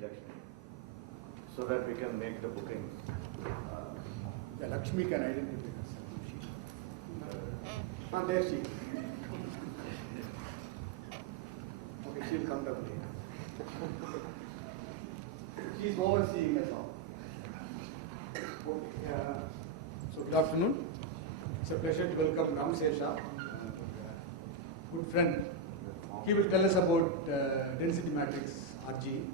Lakshmi, so that we can make the booking. Yeah, Lakshmi can identify herself. There she is. Okay, she'll come down later. She's overseeing us all. Okay, so good afternoon. It's a pleasure to welcome Ramasesha, good friend. He will tell us about density matrix RG.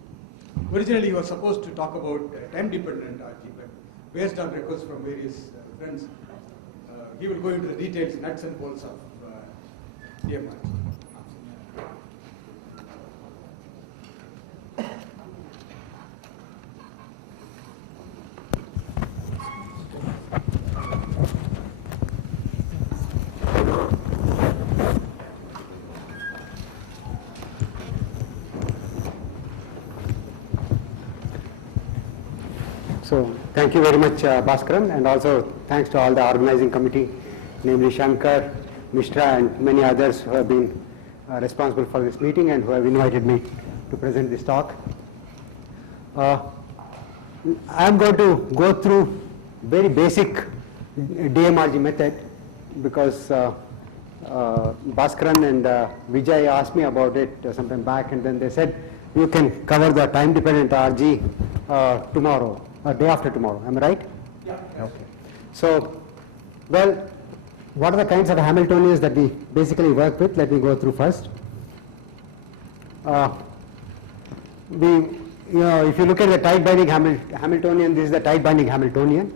Originally, he was supposed to talk about time-dependent RG, but based on requests from various friends, he will go into the details, nuts and bolts of DMRG. So thank you very much, Bhaskaran, and also thanks to all the organizing committee, namely Shankar, Mishra, and many others who have been responsible for this meeting and who have invited me to present this talk. I am going to go through very basic DMRG method because Bhaskaran and Vijay asked me about it some time back, and then they said you can cover the time-dependent RG tomorrow. Day after tomorrow, am I right? Yeah. Okay. So, well, what are the kinds of Hamiltonians that we basically work with? Let me go through first. If you look at the tight binding Hamiltonian, this is the tight binding Hamiltonian.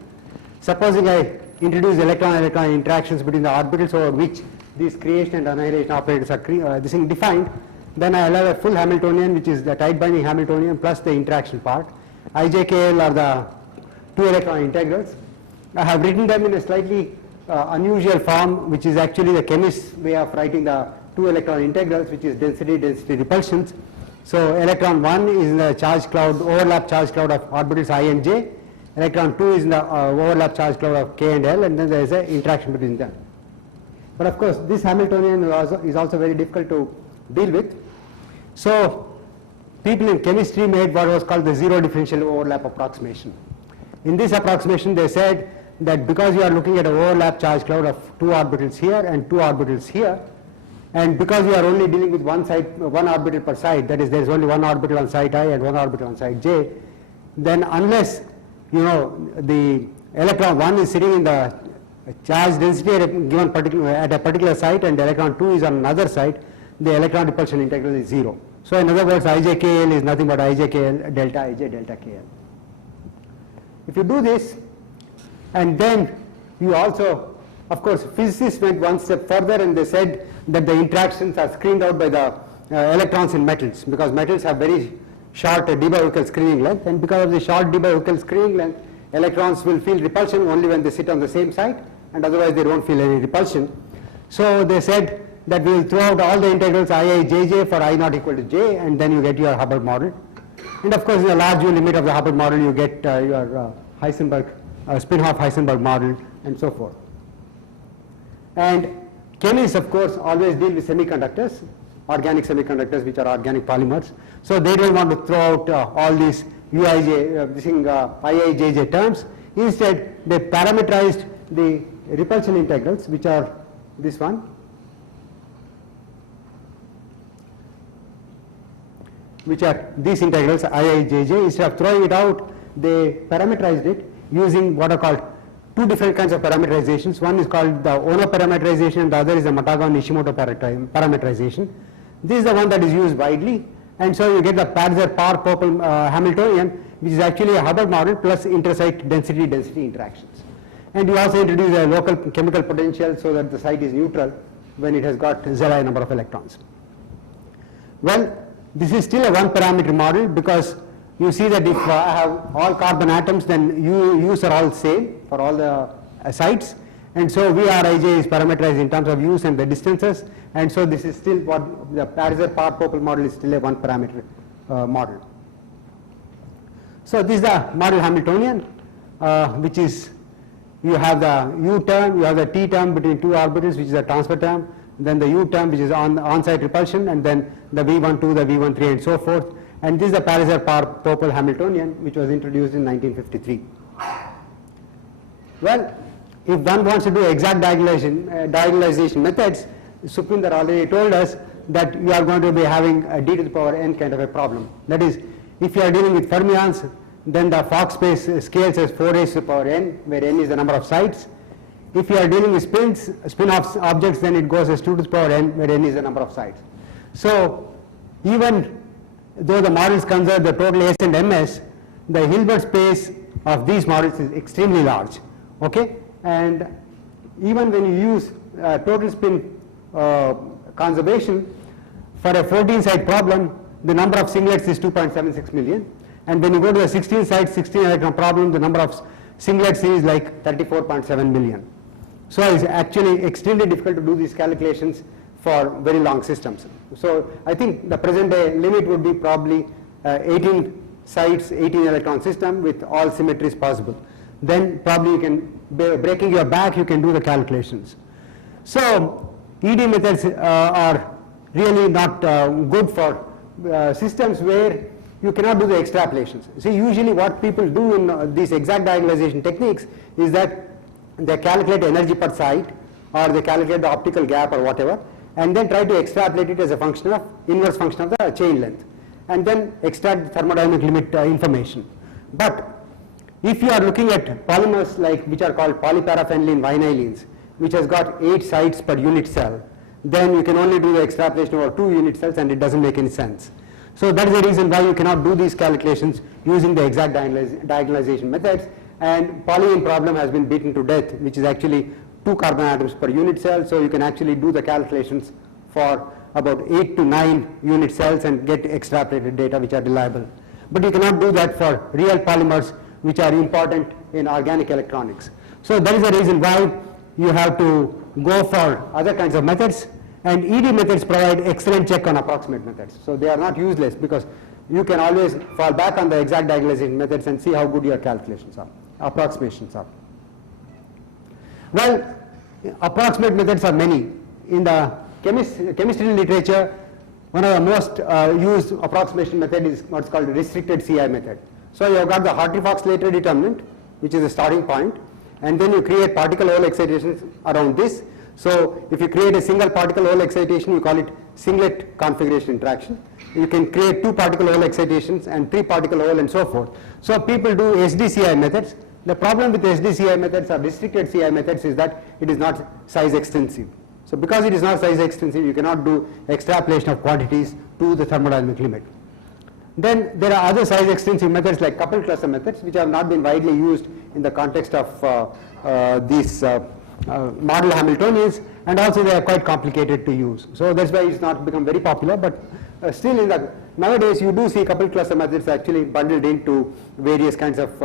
Supposing I introduce electron-electron interactions between the orbitals over which these creation and annihilation operators are defined, then I allow a full Hamiltonian, which is the tight binding Hamiltonian plus the interaction part. IJKL are the two electron integrals. I have written them in a slightly unusual form, which is actually the chemist's way of writing the two electron integrals, which is density repulsions. So electron 1 is in the charge cloud, overlap charge cloud of orbitals I and J. Electron 2 is in the overlap charge cloud of K and L, and then there is an interaction between them. But of course, this Hamiltonian is also very difficult to deal with. So people in chemistry made what was called the zero differential overlap approximation. In this approximation, they said that because you are looking at an overlap charge cloud of two orbitals here and two orbitals here, and because you are only dealing with one orbital per side, that is, there is only one orbital on site I and one orbital on site J, then unless the electron 1 is sitting in the charge density at a particular site and electron 2 is on another site, the electron repulsion integral is 0. So in other words, IJKL is nothing but IJKL delta IJ delta KL. If you do this, and then you also, of course, physicists went one step further and they said that the interactions are screened out by the electrons in metals, because metals have very short d/Hückel screening length, and because of the short d/Hückel screening length, electrons will feel repulsion only when they sit on the same site, and otherwise they don't feel any repulsion. So they said that we will throw out all the integrals IIJJ for I not equal to J, and then you get your Hubbard model. And of course, in the large U limit of the Hubbard model, you get your Heisenberg, Spinhoff-Heisenberg model, and so forth. And chemists, of course, always deal with semiconductors, organic semiconductors, which are organic polymers. So they don't want to throw out all these IIJJ terms. Instead, they parameterized the repulsion integrals, which are this one, which are these integrals IIJJ. Instead of throwing it out, they parameterized it using what are called two different kinds of parameterizations. One is called the Ono parameterization, and the other is the Matagon-Nishimoto parameterization. This is the one that is used widely, and so you get the Parzer-Parr-Popel Hamiltonian, which is actually a Hubbard model plus intersite density interactions. And you also introduce a local chemical potential so that the site is neutral when it has got Zi number of electrons. Well, this is still a one parameter model, because you see that if I have all carbon atoms, then U's are all same for all the sites, and so VRIJ is parameterized in terms of U's and the distances, and so this is still what the Parzer-Parr-Popel model is still a one parameter model. So this is the model Hamiltonian, which is, you have the U term, you have the T term between two orbitals, which is the transfer term, then the U term, which is on-site repulsion, and then the V12, the V13, and so forth. And this is the Palliser-Popel Hamiltonian, which was introduced in 1953. Well, if one wants to do exact diagonalization methods, Supinder already told us that you are going to be having a d to the power n kind of a problem. That is, if you are dealing with fermions, then the Fock space scales as 4 raised to the power n, where n is the number of sites. If you are dealing with spin-off objects, then it goes as 2 to the power n, where n is the number of sites. So even though the models conserve the total S and MS, the Hilbert space of these models is extremely large. Okay? And even when you use total spin conservation for a 14-site problem, the number of singlets is 2.76 million. And when you go to a 16-site, 16-electron problem, the number of singlets is like 34.7 million. So it's actually extremely difficult to do these calculations for very long systems. So I think the present day limit would be probably 18 sites, 18 electron system with all symmetries possible. Then probably you can, breaking your back, you can do the calculations. So ED methods are really not good for systems where you cannot do the extrapolations. See, usually what people do in these exact diagonalization techniques is that they calculate energy per site, or they calculate the optical gap or whatever, and then try to extrapolate it as a function of, inverse function of the chain length, and then extract the thermodynamic limit information. But if you are looking at polymers like, which are called polyparaphenylene vinylenes, which has got 8 sites per unit cell, then you can only do the extrapolation over 2 unit cells, and it doesn't make any sense. So that is the reason why you cannot do these calculations using the exact diagonalization methods, and polyene problem has been beaten to death, which is actually 2 carbon atoms per unit cell, so you can actually do the calculations for about 8 to 9 unit cells and get extrapolated data which are reliable. But you cannot do that for real polymers which are important in organic electronics. So that is the reason why you have to go for other kinds of methods, and ED methods provide excellent check on approximate methods. So they are not useless, because you can always fall back on the exact diagonalization methods and see how good your calculations are, approximations are. Well, approximate methods are many. In the chemistry literature, one of the most used approximation method is what's called restricted CI method. So you have got the Hartree-Fock Slater determinant, which is the starting point, and then you create particle hole excitations around this. So if you create a single particle hole excitation, you call it singlet configuration interaction. You can create 2 particle hole excitations and 3 particle hole and so forth. So people do SDCI methods. The problem with SDCI methods or restricted CI methods is that it is not size extensive. So because it is not size extensive, you cannot do extrapolation of quantities to the thermodynamic limit. Then there are other size extensive methods like coupled cluster methods, which have not been widely used in the context of these model Hamiltonians, and also they are quite complicated to use. So that's why it's not become very popular, but still nowadays you do see coupled cluster methods actually bundled into various kinds of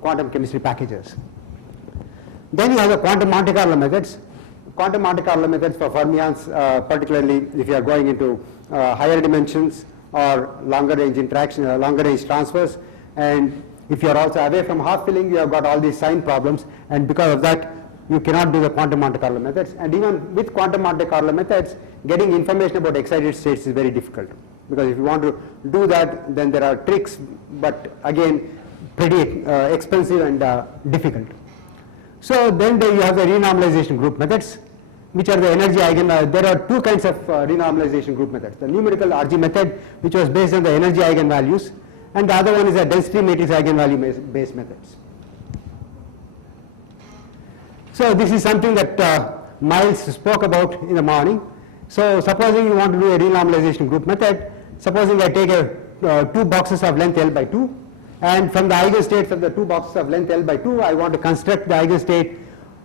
quantum chemistry packages. Then you have the quantum Monte Carlo methods. Quantum Monte Carlo methods for fermions, particularly if you are going into higher dimensions or longer range interaction, longer range transfers, and if you are also away from half filling, you have got all these sign problems, and because of that you cannot do the quantum Monte Carlo methods. And even with quantum Monte Carlo methods, getting information about excited states is very difficult, because if you want to do that, then there are tricks, but again pretty expensive and difficult. So then you have the renormalization group methods, which are the energy eigenvalues. There are 2 kinds of renormalization group methods. The numerical RG method, which was based on the energy eigenvalues, and the other one is a density matrix eigenvalue based methods. So this is something that Miles spoke about in the morning. So supposing you want to do a renormalization group method, supposing I take 2 boxes of length L by 2, and from the eigenstates of the 2 boxes of length L by 2, I want to construct the eigenstate,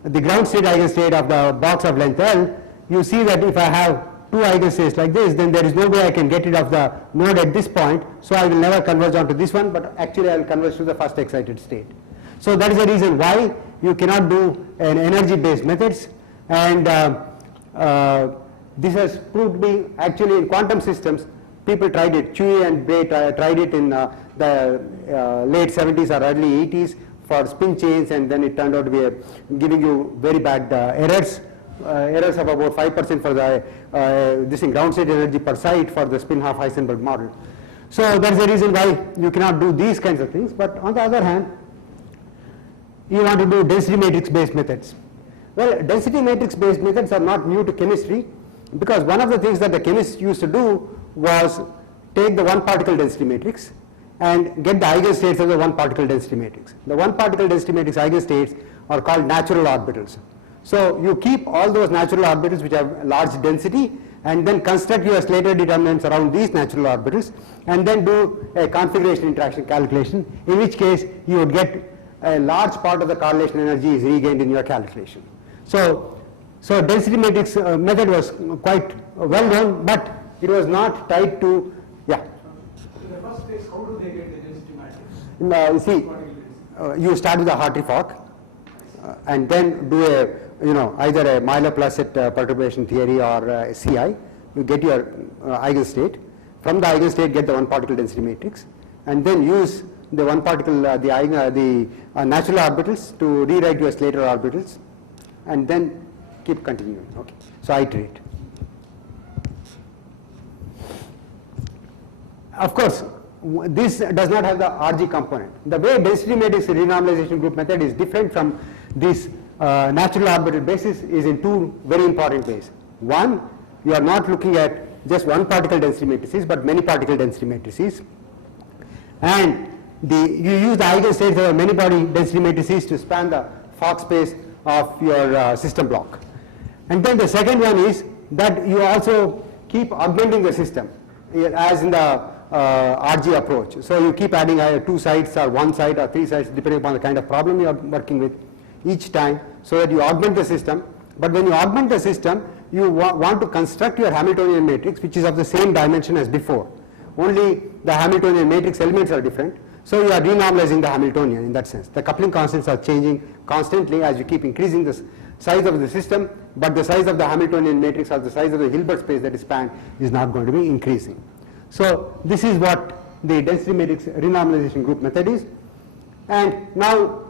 the ground state eigenstate of the box of length L. You see that if I have 2 eigenstates like this, then there is no way I can get rid of the node at this point, so I will never converge onto this one, but actually I will converge to the first excited state. So that is the reason why you cannot do an energy based methods, and this has proved to be actually in quantum systems. People tried it, Chui and Bray tried it in the late 70s or early 80s for spin chains, and then it turned out to be giving you very bad errors of about 5% for the this ground state energy per site for the spin half Heisenberg model. So that's the reason why you cannot do these kinds of things. But on the other hand, you want to do density matrix based methods. Well, density matrix based methods are not new to chemistry, because one of the things that the chemists used to do was take the one particle density matrix and get the eigenstates of the one particle density matrix. The one particle density matrix eigenstates are called natural orbitals. So you keep all those natural orbitals which have large density and then construct your Slater determinants around these natural orbitals and then do a configuration interaction calculation, in which case you would get a large part of the correlation energy is regained in your calculation. So density matrix method was quite well known, but it was not tied to, yeah. In the first place, how do they get the density matrix? You start with a Hartree fork and then do a, either a Myler-Placet perturbation theory or CI. You get your eigenstate. From the eigenstate, get the one particle density matrix, and then use the one particle, the natural orbitals to rewrite your Slater orbitals, and then keep continuing. Okay, so iterate. Of course, this does not have the RG component. The way density matrix renormalization group method is different from this natural orbital basis is in two very important ways. One, you are not looking at just one particle density matrices, but many particle density matrices, and you use the eigenstates of many body density matrices to span the Fock space of your system block. And then the second one is that you also keep augmenting the system, as in the RG approach. So you keep adding two sites or one site or three sites depending upon the kind of problem you are working with each time, so that you augment the system. But when you augment the system, you want to construct your Hamiltonian matrix, which is of the same dimension as before. Only the Hamiltonian matrix elements are different. So you are renormalizing the Hamiltonian in that sense. The coupling constants are changing constantly as you keep increasing the size of the system, but the size of the Hamiltonian matrix or the size of the Hilbert space that is spanned is not going to be increasing. So this is what the density matrix renormalization group method is. And now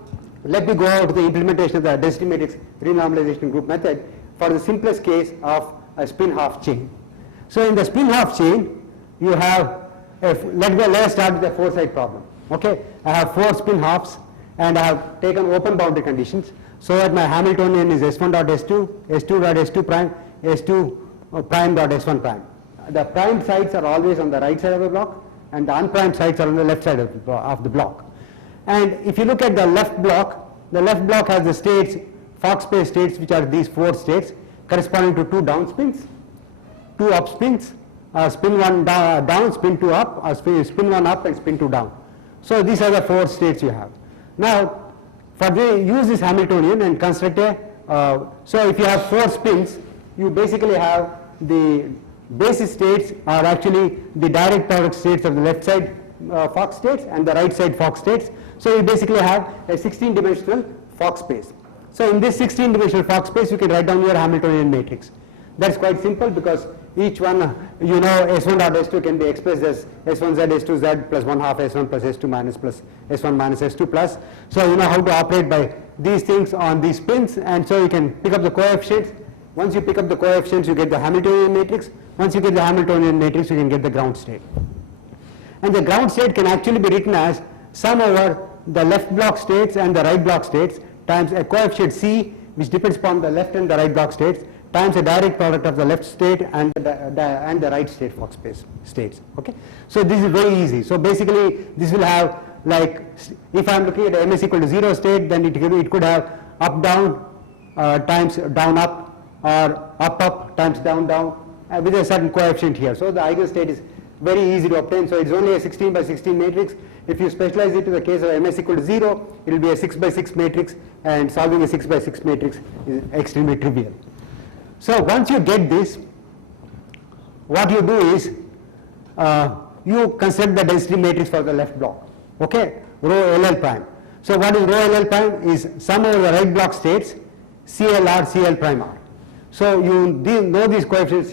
let me go over to the implementation of the density matrix renormalization group method for the simplest case of a spin half chain. So in the spin half chain, you have, let us start with the four-side problem. Okay, I have four spin halves and I have taken open boundary conditions so that my Hamiltonian is S1 dot S2, S2 dot S2 prime, S2 prime dot S1 prime. The primed sites are always on the right side of the block and the unprimed sites are on the left side of the block. And if you look at the left block has the states, Fock space states, which are these four states corresponding to two down spins, two up spins, spin one down, spin two up, or spin one up and spin two down. So these are the four states you have. Now, use this Hamiltonian and construct a, so if you have four spins, you basically have the basis states are actually the direct product states of the left side Fock states and the right side Fock states. So you basically have a 16-dimensional Fock space. So in this 16-dimensional Fock space, you can write down your Hamiltonian matrix. That's quite simple because each one, S1 dot S2 can be expressed as S1Z, S2Z plus 1/2 S1 plus S2 minus plus S1 minus S2 plus. So you know how to operate by these things on these spins, and so you can pick up the coefficients. Once you pick up the coefficients, you get the Hamiltonian matrix. Once you get the Hamiltonian matrix, you can get the ground state. And the ground state can actually be written as sum over the left block states and the right block states times a coefficient C, which depends upon the left and the right block states, times a direct product of the left state and the right state Fock space states. Okay, so this is very easy. So basically, this will have, like, if I am looking at MS equal to 0 state, then it could have up down times down up, or up up times down down with a certain coefficient here. So the eigenstate is very easy to obtain. So it's only a 16 by 16 matrix. If you specialize it to the case of MS equal to 0, it will be a 6 by 6 matrix, and solving a 6 by 6 matrix is extremely trivial. So once you get this, what you do is you construct the density matrix for the left block. Okay, rho LL prime. So what is rho LL prime is sum over the right block states CLR CL prime R. So you know these coefficients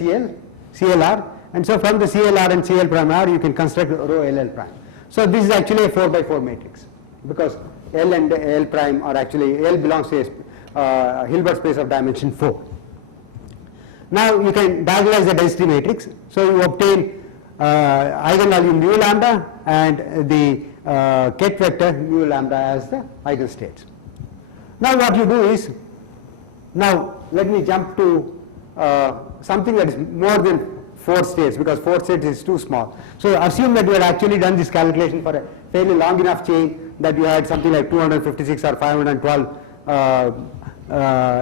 CLR, and so from the CLR and CL prime R you can construct rho LL prime. So this is actually a 4 by 4 matrix because L and L prime are actually, L belongs to a Hilbert space of dimension 4. Now you can diagonalize the density matrix. So you obtain eigenvalue mu lambda and the ket vector mu lambda as the eigenstates. Now what you do is, now let me jump to something that is more than 4 states, because 4 states is too small. So assume that you had actually done this calculation for a fairly long enough chain that you had something like 256 or 512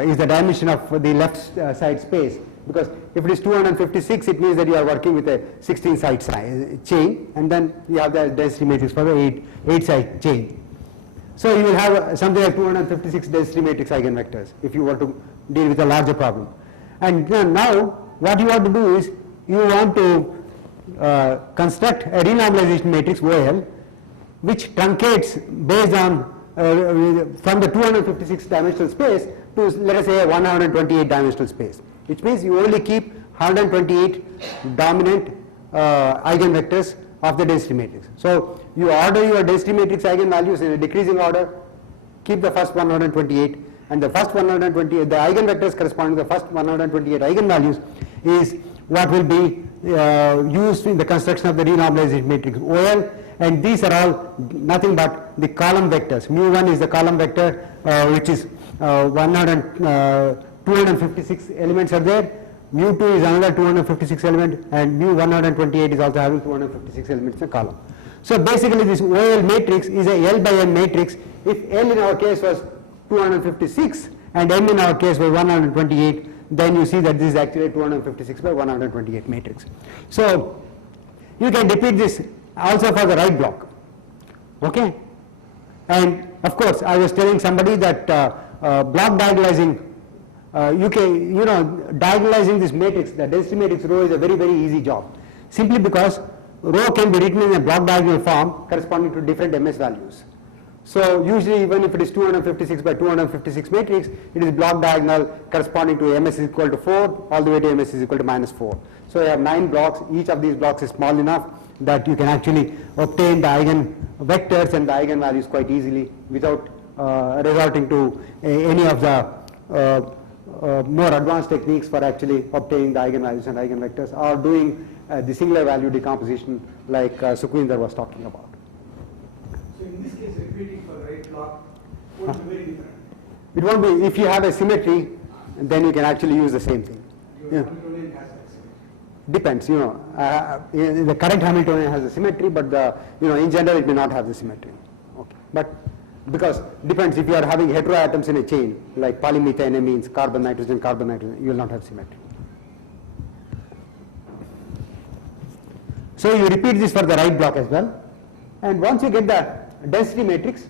is the dimension of the left side space, because if it is 256 it means that you are working with a 16 side chain, and then you have the density matrix for the 8 side chain. So you will have something like 256 density matrix eigenvectors if you were to deal with a larger problem. And now what you want to do is you want to construct a renormalization matrix OL which truncates based on from the 256 dimensional space to, let us say, a 128 dimensional space, which means you only keep 128 dominant eigenvectors of the density matrix. So you order your density matrix eigenvalues in a decreasing order, keep the first 128, and the first 128, the eigenvectors corresponding to the first 128 eigenvalues is what will be used in the construction of the renormalization matrix OL, and these are all nothing but the column vectors. Mu1 is the column vector which is 256 elements are there, mu2 is another 256 element, and mu128 is also having 256 elements in a column. So basically this OL matrix is a L by M matrix if L in our case was 256 and M in our case was 128, then you see that this is actually a 256 by 128 matrix. So you can repeat this also for the right block, okay? And of course I was telling somebody that block diagonalizing, diagonalizing this matrix, the density matrix rho, is a very, very easy job, simply because rho can be written in a block diagonal form corresponding to different MS values. So usually even if it is 256 by 256 matrix, it is block diagonal corresponding to MS is equal to 4 all the way to MS is equal to -4. So you have 9 blocks, each of these blocks is small enough that you can actually obtain the eigenvectors and the eigenvalues quite easily without resorting to any of the more advanced techniques for actually obtaining the eigenvalues and eigenvectors, or doing the singular value decomposition like Sukhwinder was talking about. So in this case, repeating for the right block would be very different. It won't be. If you have a symmetry, then you can actually use the same thing. Your Hamiltonian has that symmetry. Depends, the current Hamiltonian has a symmetry, but in general it may not have the symmetry. Okay. But because depends, if you are having heteroatoms in a chain like polymethane amines, carbon, nitrogen, you will not have symmetry. So you repeat this for the right block as well, and once you get the density matrix,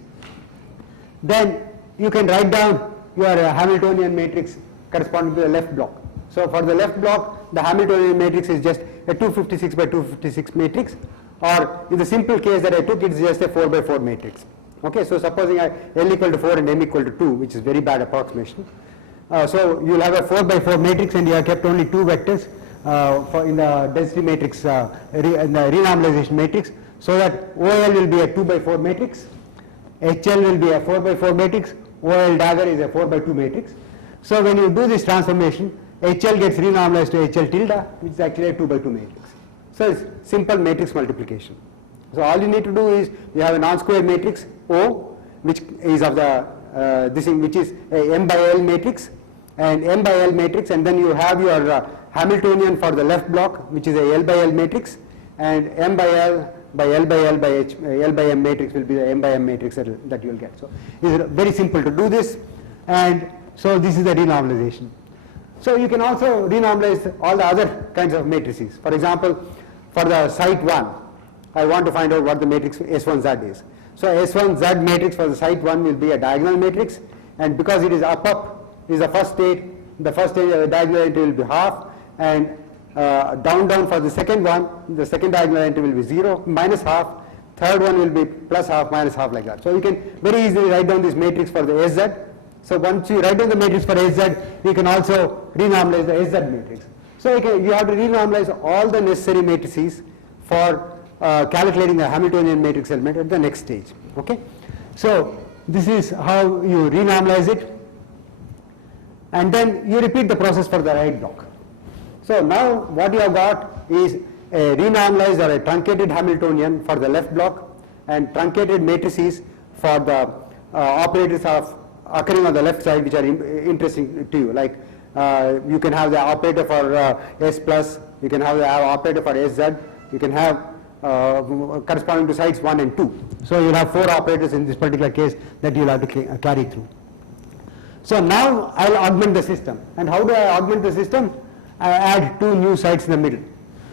then you can write down your Hamiltonian matrix corresponding to the left block. So for the left block, the Hamiltonian matrix is just a 256 by 256 matrix, or in the simple case that I took, it is just a 4 by 4 matrix. Okay, so supposing L equal to 4 and M equal to 2, which is very bad approximation. So you will have a 4 by 4 matrix, and you have kept only 2 vectors in the density matrix, in the renormalization matrix, so that OL will be a 2 by 4 matrix, HL will be a 4 by 4 matrix, OL dagger is a 4 by 2 matrix. So when you do this transformation, HL gets renormalized to HL tilde, which is actually a 2 by 2 matrix. So it's simple matrix multiplication. So all you need to do is you have a non-square matrix O, which is of the this thing, which is a M by L matrix, and M by L matrix, and then you have your Hamiltonian for the left block, which is a L by L matrix, and M by L by L by L by H, L by M matrix will be the M by M matrix that you will get. So it's very simple to do this, and so this is the renormalization. So you can also renormalize all the other kinds of matrices. For example, for the site 1, I want to find out what the matrix S1Z is. So S1Z matrix for the site 1 will be a diagonal matrix, and because it is up is the first state of the diagonal entry will be half, and down for the second one, the second diagonal entry will be 0, minus half, third one will be plus half, minus half, like that. So you can very easily write down this matrix for the SZ. So once you write down the matrix for SZ, you can also renormalize the SZ matrix. So you have to renormalize all the necessary matrices for calculating the Hamiltonian matrix element at the next stage. Okay, so this is how you renormalize it, and then you repeat the process for the right block. So now what you have got is a renormalized or a truncated Hamiltonian for the left block and truncated matrices for the operators of occurring on the left side which are interesting to you. Like you can have the operator for S plus, you can have the operator for SZ, you can have corresponding to sites 1 and 2. So you will have 4 operators in this particular case that you will have to carry through. So now I will augment the system. And how do I augment the system? I add 2 new sites in the middle.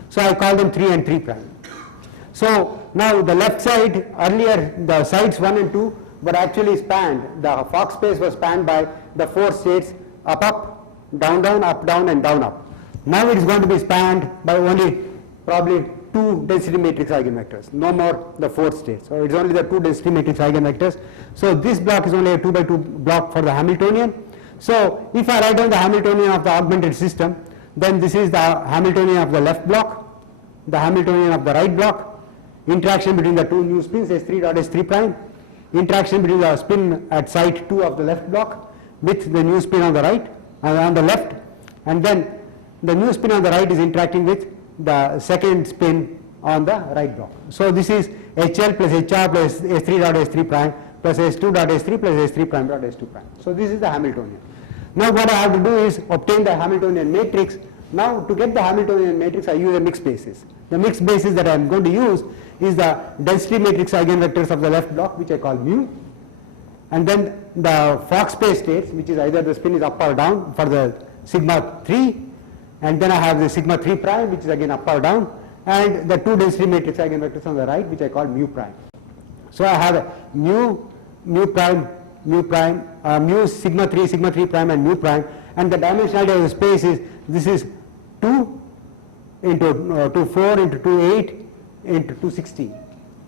So I call them 3 and 3 prime. So now the left side, earlier the sites 1 and 2 were actually spanned, the Fock space was spanned by the 4 states up up, down down, up down and down up. Now it is going to be spanned by only probably 2 density matrix eigenvectors, no more the 4 states. So it is only the 2 density matrix eigenvectors. So this block is only a 2 by 2 block for the Hamiltonian. So if I write down the Hamiltonian of the augmented system, then this is the Hamiltonian of the left block, the Hamiltonian of the right block, interaction between the 2 new spins S3 dot S3 prime, interaction between the spin at site 2 of the left block with the new spin on the right, on the left, and then the new spin on the right is interacting with the second spin on the right block. So this is HL plus HR plus S3 dot S3 prime plus S2 dot S3 plus S3 prime dot S2 prime. So this is the Hamiltonian. Now what I have to do is obtain the Hamiltonian matrix. Now to get the Hamiltonian matrix I use a mixed basis. The mixed basis that I am going to use is the density matrix eigenvectors of the left block which I call mu, and then the Fock space states which is either the spin is up or down for the sigma 3, and then I have the sigma 3 prime which is again up or down, and the 2 density matrix eigenvectors on the right which I call mu prime. So I have a mu prime, mu sigma 3 prime and mu prime, and the dimensionality of the space is, this is 2 into 2 4 into 2 8 into 216.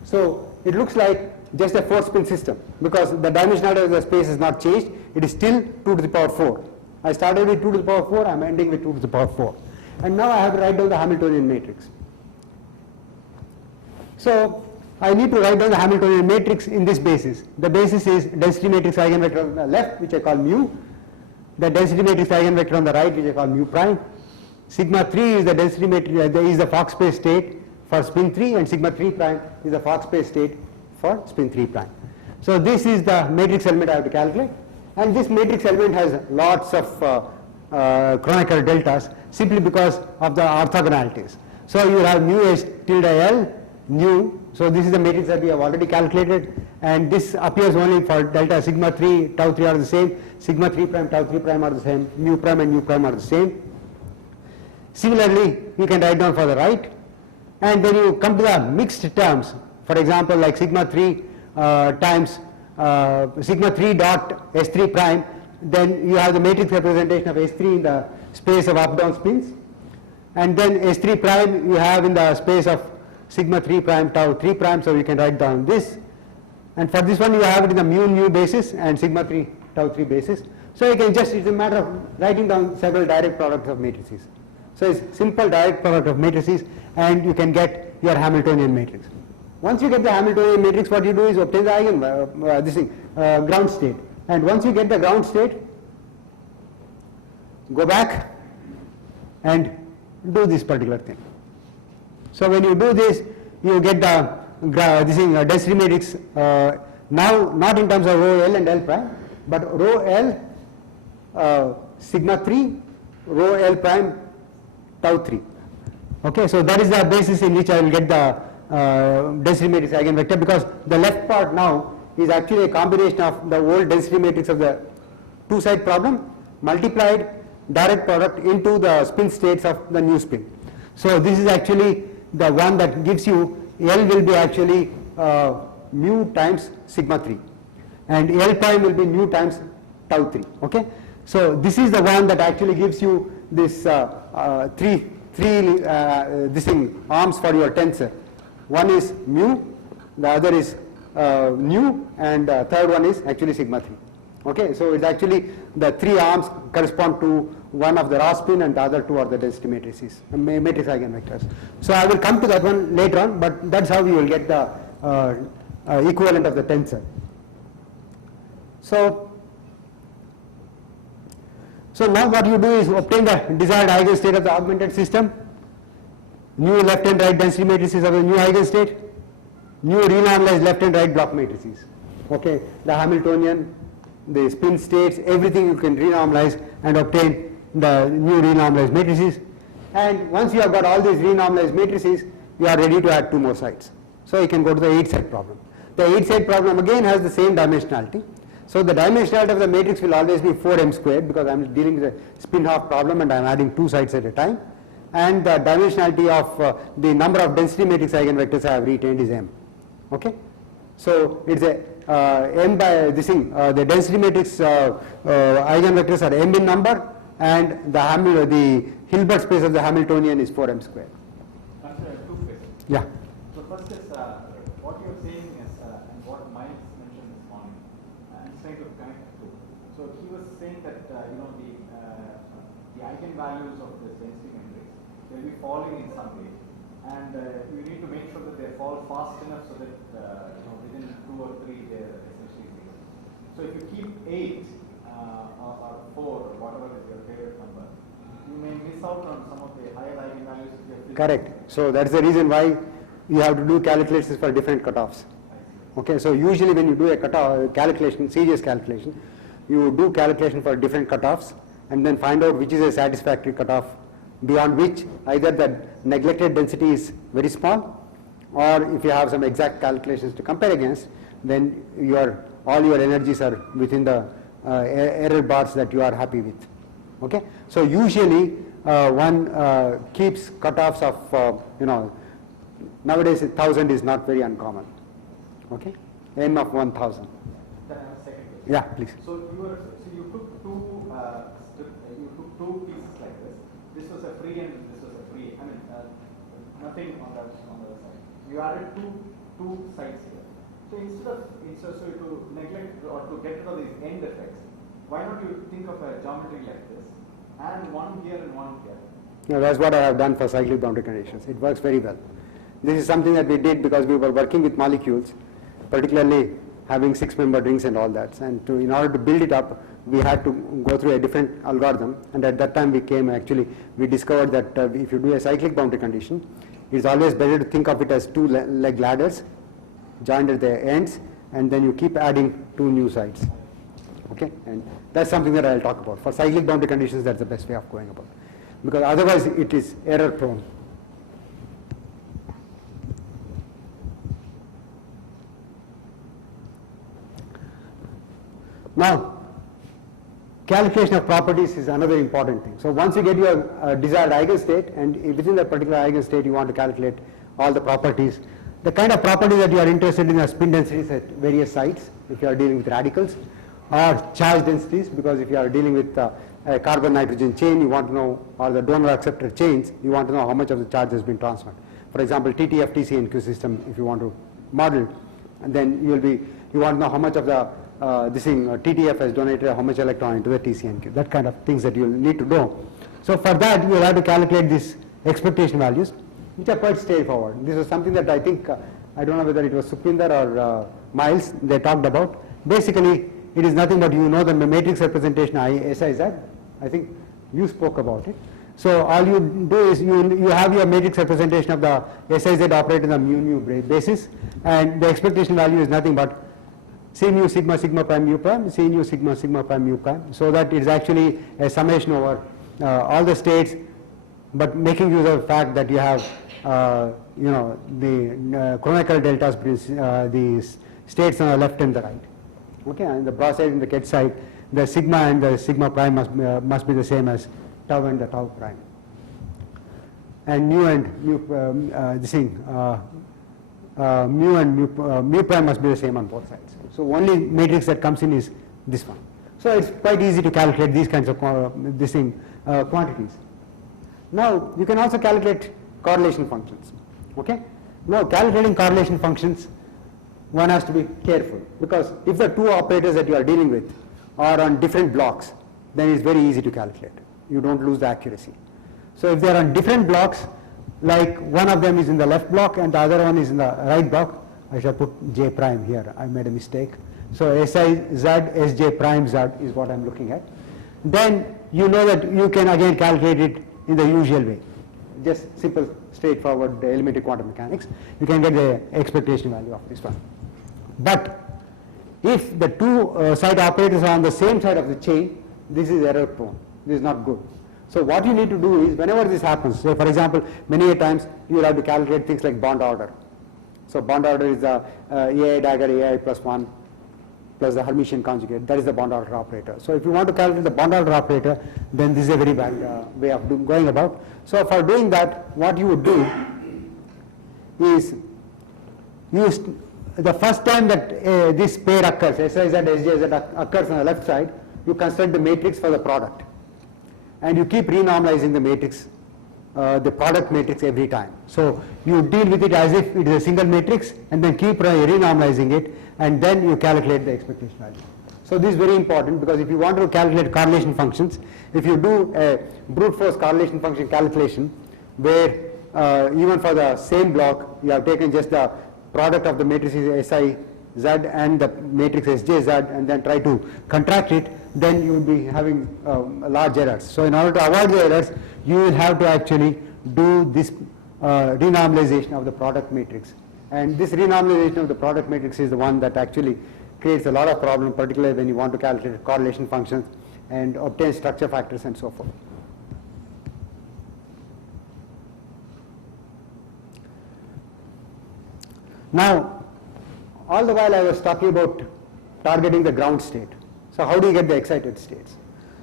So it looks like just a 4 spin system because the dimensionality of the space is not changed, it is still 2 to the power 4. I started with 2 to the power 4, I am ending with 2 to the power 4. And now I have to write down the Hamiltonian matrix. So I need to write down the Hamiltonian matrix in this basis. The basis is density matrix eigenvector on the left which I call mu, the density matrix eigenvector on the right which I call mu prime. Sigma 3 is the density matrix, is the Fock space state for spin 3, and sigma 3 prime is the Fock space state for spin 3 prime. So this is the matrix element I have to calculate, and this matrix element has lots of Kronecker deltas simply because of the orthogonalities. So you have mu S tilde L, nu, so this is the matrix that we have already calculated, and this appears only for delta sigma 3, tau 3 are the same, sigma 3 prime, tau 3 prime are the same, mu prime and mu prime are the same. Similarly, you can write down for the right, and then you come to the mixed terms, for example like sigma 3 times sigma 3 dot S3 prime, then you have the matrix representation of S3 in the space of up-down spins, and then S3 prime you have in the space of sigma 3 prime, tau 3 prime, so you can write down this, and for this one you have it in the mu basis and sigma 3 tau 3 basis. So you can just, it's a matter of writing down several direct products of matrices. So it's simple direct product of matrices and you can get your Hamiltonian matrix. Once you get the Hamiltonian matrix, what you do is obtain the ground state, and once you get the ground state, go back and do this particular thing. So when you do this, you get the density matrix now not in terms of rho L and L prime, but rho L sigma 3, rho L prime tau 3. Okay, so that is the basis in which I will get the density matrix eigenvector, because the left part now is actually a combination of the old density matrix of the two-side problem multiplied direct product into the spin states of the new spin. So this is actually the one that gives you L will be actually mu times sigma 3 and L prime will be mu times tau 3. Okay, so this is the one that actually gives you this three arms for your tensor. One is mu, the other is nu, and third one is actually sigma 3. Okay, so it's actually the 3 arms correspond to one of the raw spin and the other 2 are the density matrices, matrix eigenvectors. So I will come to that one later on, but that's how you will get the equivalent of the tensor. So now what you do is obtain the desired eigenstate of the augmented system. new left and right density matrices of the new eigenstate, new renormalized left and right block matrices. Okay, the Hamiltonian, the spin states, everything you can renormalize and obtain the new renormalized matrices. And once you have got all these renormalized matrices, you are ready to add two more sides. So you can go to the 8-side problem. The 8-side problem again has the same dimensionality. So the dimensionality of the matrix will always be 4m squared because I am dealing with a spin half problem and I am adding two sides at a time. And the dimensionality of the number of density matrix eigenvectors I have retained is m. Okay? So it's a m by this thing, the density matrix eigenvectors are m in number, and the Hilbert space of the Hamiltonian is 4m squared. Consider two phases. Yeah. So first is what you're saying is, and what Miles mentioned this morning, and trying to connect to. So he was saying that the eigenvalues of this density matrix will be falling in some way, and you need to make sure that they fall fast enough so that within 2 or 3 they're essentially zero. So if you keep 8 or 4 or whatever is your favorite number, you may miss out on some of the higher eigenvalues if you're Correct. So that's the reason why you have to do calculations for different cutoffs. Okay, so usually when you do a cutoff calculation, serious calculation, you do calculation for different cutoffs and then find out which is a satisfactory cutoff beyond which either the neglected density is very small, or if you have some exact calculations to compare against, then all your energies are within the error bars that you are happy with. Okay, so usually one keeps cutoffs of nowadays 1000 is not very uncommon. Okay, m of 1000. Then I have a second question. Yeah, please. So you took two pieces like this. This was a free and this was a free. I mean, nothing on the other side. You added two sides here. So instead of to neglect or to get rid of these end effects, why not you think of a geometry like this and one here and one here? That's what I have done for cyclic boundary conditions. It works very well. This is something that we did because we were working with molecules, particularly having 6-membered rings and all that. And in order to build it up, we had to go through a different algorithm. And at that time we discovered that if you do a cyclic boundary condition, it's always better to think of it as two leg ladders joined at the ends, and then you keep adding two new sides. Okay, and that's something that I'll talk about. For cyclic boundary conditions, that's the best way of going about, because otherwise it is error prone. Now, calculation of properties is another important thing. So once you get your desired eigenstate, and within that particular eigenstate you want to calculate all the properties. The kind of properties that you are interested in are spin densities at various sites, if you are dealing with radicals, or charge densities, because if you are dealing with a carbon-nitrogen chain, you want to know, or the donor-acceptor chains, you want to know how much of the charge has been transferred. For example, TTF, TCNQ system, if you want to model, and then you want to know how much of the TTF has donated how much electron into the TCNQ, that kind of things that you will need to know. So for that, you will have to calculate these expectation values, which are quite straightforward. This is something that I think, I don't know whether it was Supinder or Miles, they talked about. Basically, it is nothing but the matrix representation SIZ. I think you spoke about it. So all you do is you have your matrix representation of the SIZ operated on the mu basis, and the expectation value is nothing but C mu sigma sigma prime mu prime, C nu sigma sigma prime mu prime, so that it is actually a summation over all the states, but making use of the fact that you have the chronicle deltas between the states on the left and the right. Okay, and the bra side and the ket side, the sigma and the sigma prime must be the same as tau and the tau prime, and mu and mu mu prime must be the same on both sides. So only matrix that comes in is this one. So it's quite easy to calculate these kinds of quantities. Now you can also calculate correlation functions. Okay. Now calculating correlation functions, one has to be careful, because if the two operators that you are dealing with are on different blocks, then it's very easy to calculate. You don't lose the accuracy. So if they are on different blocks, like one of them is in the left block and the other one is in the right block, I shall put J prime here, I made a mistake. So SI Z Sj prime Z is what I'm looking at. Then you know that you can again calculate it in the usual way. just simple, straightforward elementary quantum mechanics, you can get the expectation value of this one. But if the two side operators are on the same side of the chain, this is error prone. This is not good. So what you need to do is, whenever this happens, so for example, many a times you will have to calculate things like bond order. So bond order is the AI dagger AI plus 1 plus the Hermitian conjugate. That is the bond order operator. So if you want to calculate the bond order operator, then this is a very bad way of going about. So for doing that, what you would do is use the first time that this pair occurs, SIZ, SJZ occurs on the left side, you construct the matrix for the product. And you keep renormalizing the matrix, the product matrix every time. So you deal with it as if it is a single matrix and then keep renormalizing it, and then you calculate the expectation value. So this is very important, because if you want to calculate correlation functions, if you do a brute force correlation function calculation where even for the same block you have taken just the product of the matrices SI Z and the matrix SJ Z and then try to contract it, then you will be having large errors. So in order to avoid the errors, you will have to actually do this renormalization of the product matrix. And this renormalization of the product matrix is the one that actually creates a lot of problem, particularly when you want to calculate correlation functions and obtain structure factors and so forth. Now, all the while I was talking about targeting the ground state. So how do you get the excited states?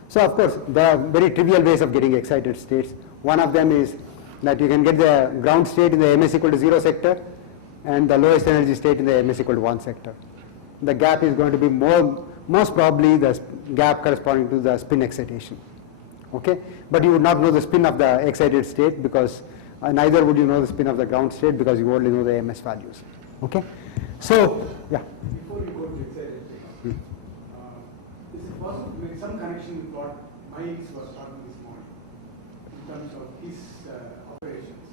So of course, there are very trivial ways of getting excited states. One of them is that you can get the ground state in the ms equal to 0 sector and the lowest energy state in the ms equal to 1 sector. The gap is going to be most probably the gap corresponding to the spin excitation. Okay? But you would not know the spin of the excited state, because neither would you know the spin of the ground state, because you only know the ms values. Okay? So, yeah. Before you go to excited state, is it possible to make some connection with what Miles was talking this morning in terms of his operations?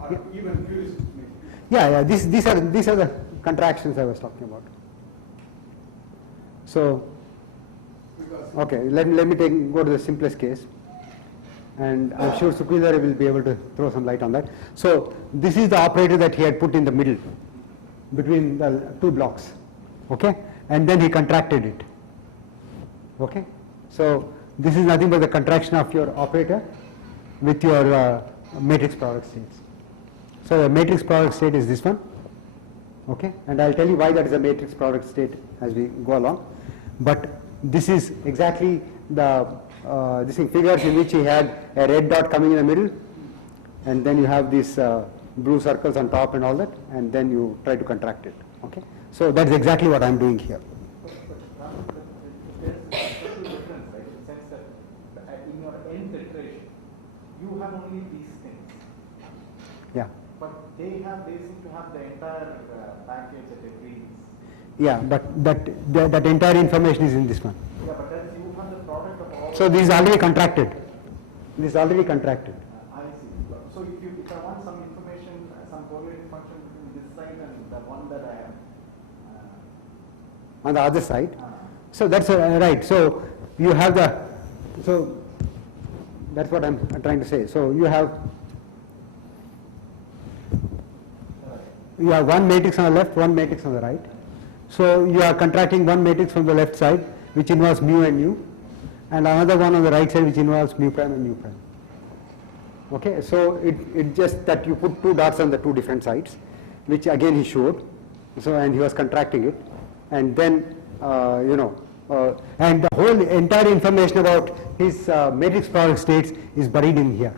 Or even curious to make? Yeah, these are the contractions I was talking about. So, okay, let me go to the simplest case, and I'm sure Sukhvindra will be able to throw some light on that. So this is the operator that he had put in the middle between the two blocks, okay, and then he contracted it. Okay, so this is nothing but the contraction of your operator with your matrix product states. So the matrix product state is this one, okay, and I'll tell you why that is a matrix product state as we go along. But this is exactly the this thing figures in which he had a red dot coming in the middle, and then you have these blue circles on top and all that, and then you try to contract it. Okay, so that's exactly what I'm doing here. There's a special difference, right? In the sense that in your nth iteration, you have only these things. Yeah. But they seem to have the entire package at every. Yeah, but that entire information is in this one. Yeah, but then you have the product of all. So this is already contracted. This is already contracted. I see. So if I want some information, some correlating function between this side and the one that I have. On the other side. So that's right. So you have so that's what I'm trying to say. So you have one matrix on the left, one matrix on the right. So you are contracting one matrix from the left side, which involves mu and nu, and another one on the right side which involves mu prime and mu prime. Okay, so it just that you put two dots on the two different sides, which again he showed. So and he was contracting it, and then and the whole entire information about his matrix product states is buried in here.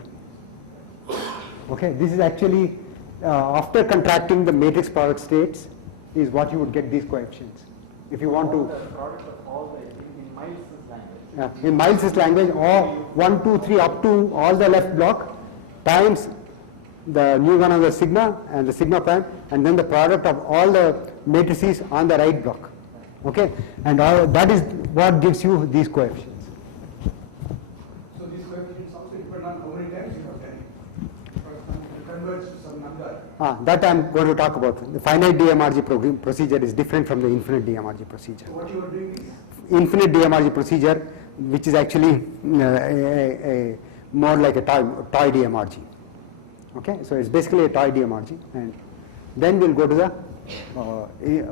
Okay, this is actually after contracting the matrix product states is what you would get these coefficients. If you want to. The product of all the in Miles' language. Yeah, in Miles' language, all 1, 2, 3 up to all the left block times the nu 1 of the sigma and the sigma prime, and then the product of all the matrices on the right block. Okay, and that is what gives you these coefficients. So these coefficients also depend on how many times you have done it. For example, to converge to some number. That I'm going to talk about. The finite DMRG procedure is different from the infinite DMRG procedure. So what you are doing is? Infinite DMRG procedure, which is actually a more like a toy DMRG. Okay, so it's basically a toy DMRG, and then we'll go to the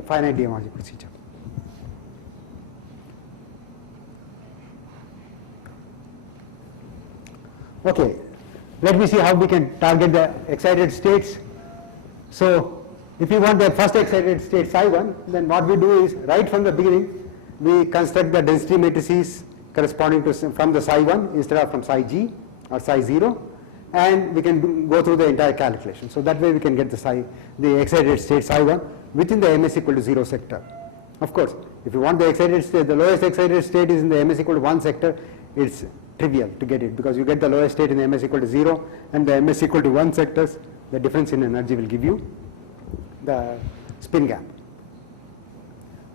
finite DMRG procedure. Okay, let me see how we can target the excited states. So if you want the first excited state psi 1, then what we do is right from the beginning we construct the density matrices corresponding to from the psi 1 instead of from psi g or psi 0, and we can go through the entire calculation. So that way we can get the excited state psi 1 within the ms equal to 0 sector. Of course, if you want the excited state, the lowest excited state is in the ms equal to 1 sector, it's trivial to get it because you get the lowest state in the ms equal to 0 and the ms equal to 1 sectors, the difference in energy will give you the spin gap.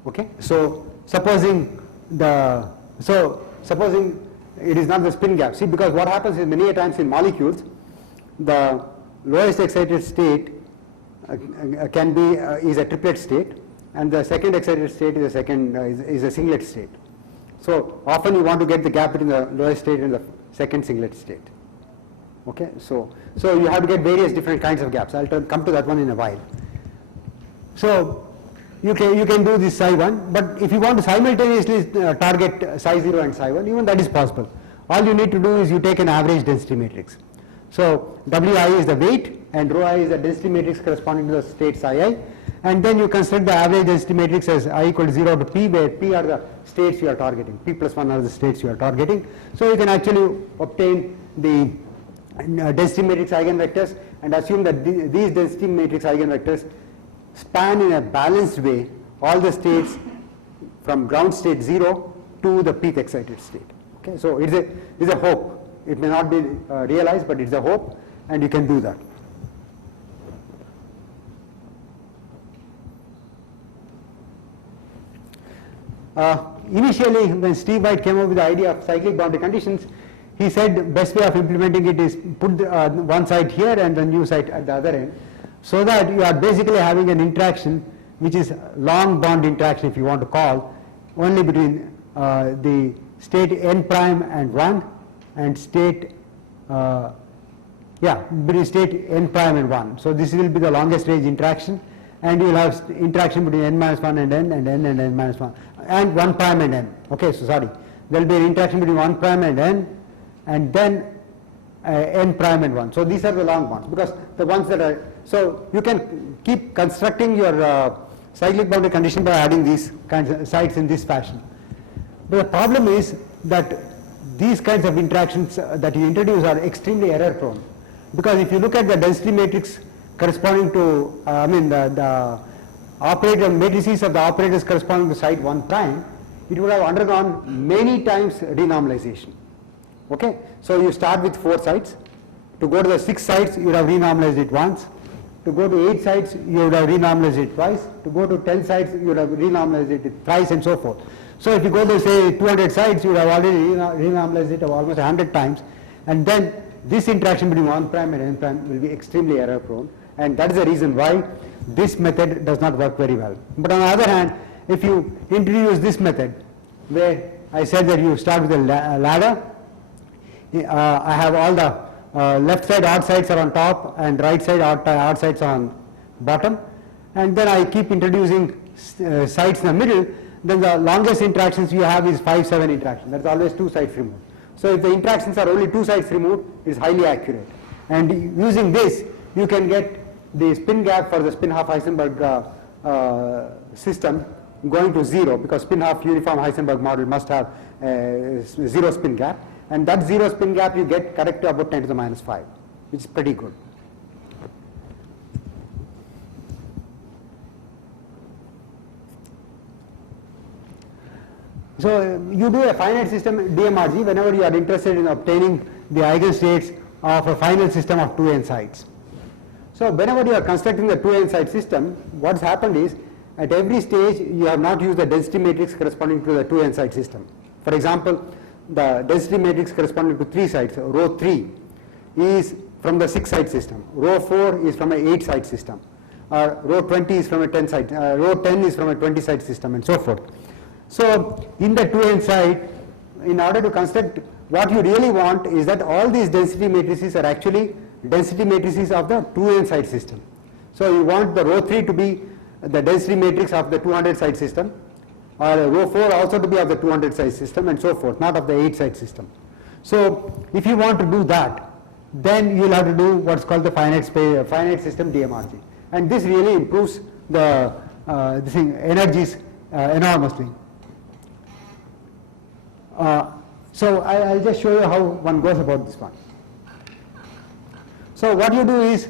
Okay, so supposing it is not the spin gap. See, because what happens is many a times in molecules, the lowest excited state can be is a triplet state, and the second excited state is a singlet state. So often you want to get the gap between the lowest state and the second singlet state. Okay, so you have to get various different kinds of gaps. I'll come to that one in a while. So you can do this psi 1, but if you want to simultaneously target psi 0 and psi 1, even that is possible. All you need to do is you take an average density matrix. So Wi is the weight and rho I is the density matrix corresponding to the state psi I, and then you construct the average density matrix as I equal to 0 to p, where p are the states you are targeting, p plus 1 are the states you are targeting. So you can actually obtain the density matrix eigenvectors and assume that these density matrix eigenvectors span in a balanced way all the states from ground state 0 to the pth excited state. Okay, so it's a hope. It may not be realized, but it's a hope, and you can do that. Initially, when Steve White came up with the idea of cyclic boundary conditions, he said best way of implementing it is put one side here and the new side at the other end, so that you are basically having an interaction which is long bond interaction, if you want to call, only between the state n prime and 1 and state between state n prime and 1. So this will be the longest range interaction, and you will have interaction between n minus 1 and n and n and n minus 1 and 1 prime and n. Okay, so sorry, there will be an interaction between 1 prime and n, and then n prime and 1. So these are the long bonds, because the ones that are, so you can keep constructing your cyclic boundary condition by adding these kinds of sites in this fashion. But the problem is that these kinds of interactions that you introduce are extremely error prone, because if you look at the density matrix corresponding to the operator matrices of the operators corresponding to site 1 prime, it would have undergone many times renormalization. Okay, so you start with 4 sites. To go to the 6 sites, you would have renormalized it once. To go to 8 sites, you would have renormalized it twice. To go to 10 sites, you would have renormalized it thrice, and so forth. So if you go to say 200 sites, you would have already renormalized it almost 100 times, and then this interaction between 1 prime and n prime will be extremely error prone, and that is the reason why this method does not work very well. But on the other hand, if you introduce this method, where I said that you start with a ladder, I have all the left side odd sides are on top and right side odd sides on bottom, and then I keep introducing sites in the middle. Then the longest interactions you have is 5-7 interaction. That's always 2 sides removed. So if the interactions are only 2 sides removed, it is highly accurate. And using this, you can get the spin gap for the spin half Heisenberg system going to 0, because spin half uniform Heisenberg model must have 0 spin gap, and that 0 spin gap you get correct to about 10 to the minus 5, which is pretty good. So you do a finite system DMRG whenever you are interested in obtaining the eigenstates of a final system of 2n sites. So whenever you are constructing the 2n site system, what's happened is at every stage you have not used the density matrix corresponding to the 2n site system. For example, the density matrix corresponding to 3 sites, rho 3 is from the 6 site system, rho 4 is from an 8 site system, rho 20 is from a 10 site, rho 10 is from a 20 site system, and so forth. So in the 2n site, in order to construct what you really want is that all these density matrices are actually density matrices of the 2n side system. So you want the rho 3 to be the density matrix of the 200 side system, or rho 4 also to be of the 200 side system, and so forth, not of the 8 side system. So if you want to do that, then you will have to do what's called the finite system DMRG, and this really improves the energies enormously. So I'll just show you how one goes about this one. So what you do is,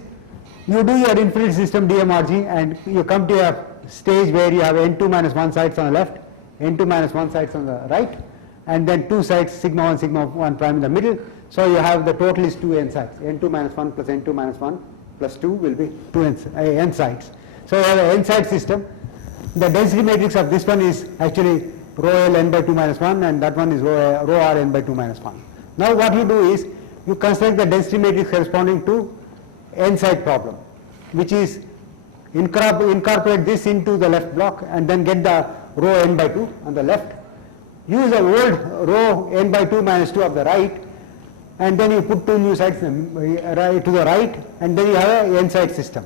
you do your infinite system DMRG, and you come to a stage where you have n2 minus 1 sides on the left, n2 minus 1 sides on the right, and then 2 sides sigma 1 sigma 1 prime in the middle. So you have the total is 2n sides, n2 minus 1 plus n2 minus 1 plus 2 will be 2n sides. So you have an n side system. The density matrix of this one is actually rho L n by 2 minus 1, and that one is rho R n by 2 minus 1. Now what you do is, you construct the density matrix corresponding to n side problem, which is incorporate this into the left block and then get the rho n by 2 on the left. Use the old rho n by 2 minus 2 of the right, and then you put 2 new sides to the right, and then you have an n side system,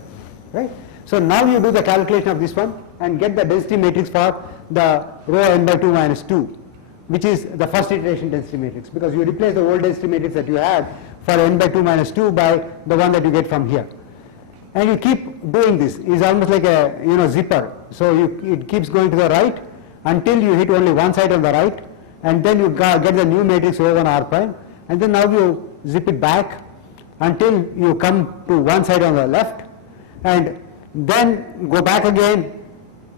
right? So now you do the calculation of this one and get the density matrix for the rho n by 2 minus 2, which is the first iteration density matrix, because you replace the old density matrix that you had for n by 2 minus 2 by the one that you get from here. And you keep doing this. It's almost like a zipper. So it keeps going to the right until you hit only one side on the right, and then you get the new matrix O1 R prime, and then now you zip it back until you come to one side on the left, and then go back again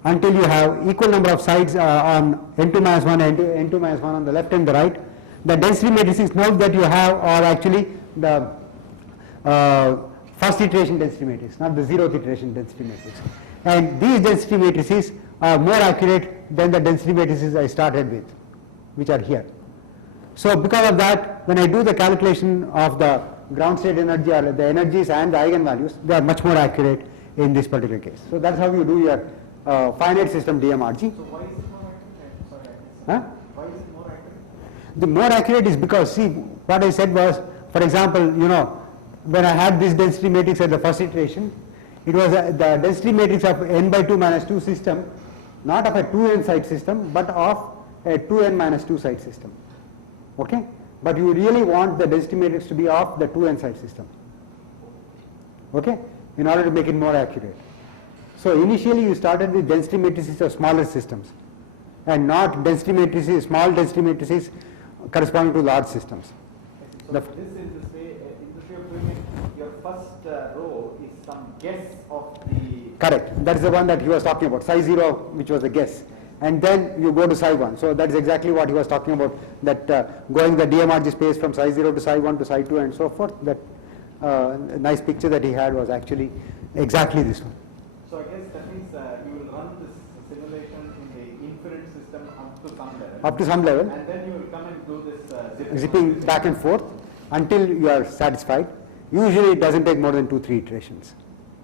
until you have equal number of sides on n2 minus 1 and n2 minus 1 on the left and the right. The density matrices now that you have are actually the first iteration density matrix, not the 0th iteration density matrix. And these density matrices are more accurate than the density matrices I started with, which are here. So because of that, when I do the calculation of the ground state energy, or the energies and the eigenvalues, they are much more accurate in this particular case. So that's how you do your finite system DMRG. So why is it more accurate? Sorry, Huh? why is it more accurate? The more accurate is because, see, what I said was, for example, when I had this density matrix at the first iteration, it was the density matrix of n by 2 minus 2 system, not of a 2n side system, but of a 2n minus 2 side system. Okay? But you really want the density matrix to be of the 2n side system. Okay? In order to make it more accurate. So initially you started with density matrices of smaller systems, and not density matrices, small density matrices corresponding to large systems. So this is this way, in this way of doing it, your first row is some guess of the... Correct. That is the one that he was talking about, psi 0, which was the guess. And then you go to psi 1. So that is exactly what he was talking about, that going the DMRG space from psi 0 to psi 1 to psi 2 and so forth. That nice picture that he had was actually exactly this one. So I guess that means you will run this simulation in the infinite system up to some level. Up to some level. And then you will come and do this zipping back and forth until you are satisfied. Usually it doesn't take more than 2-3 iterations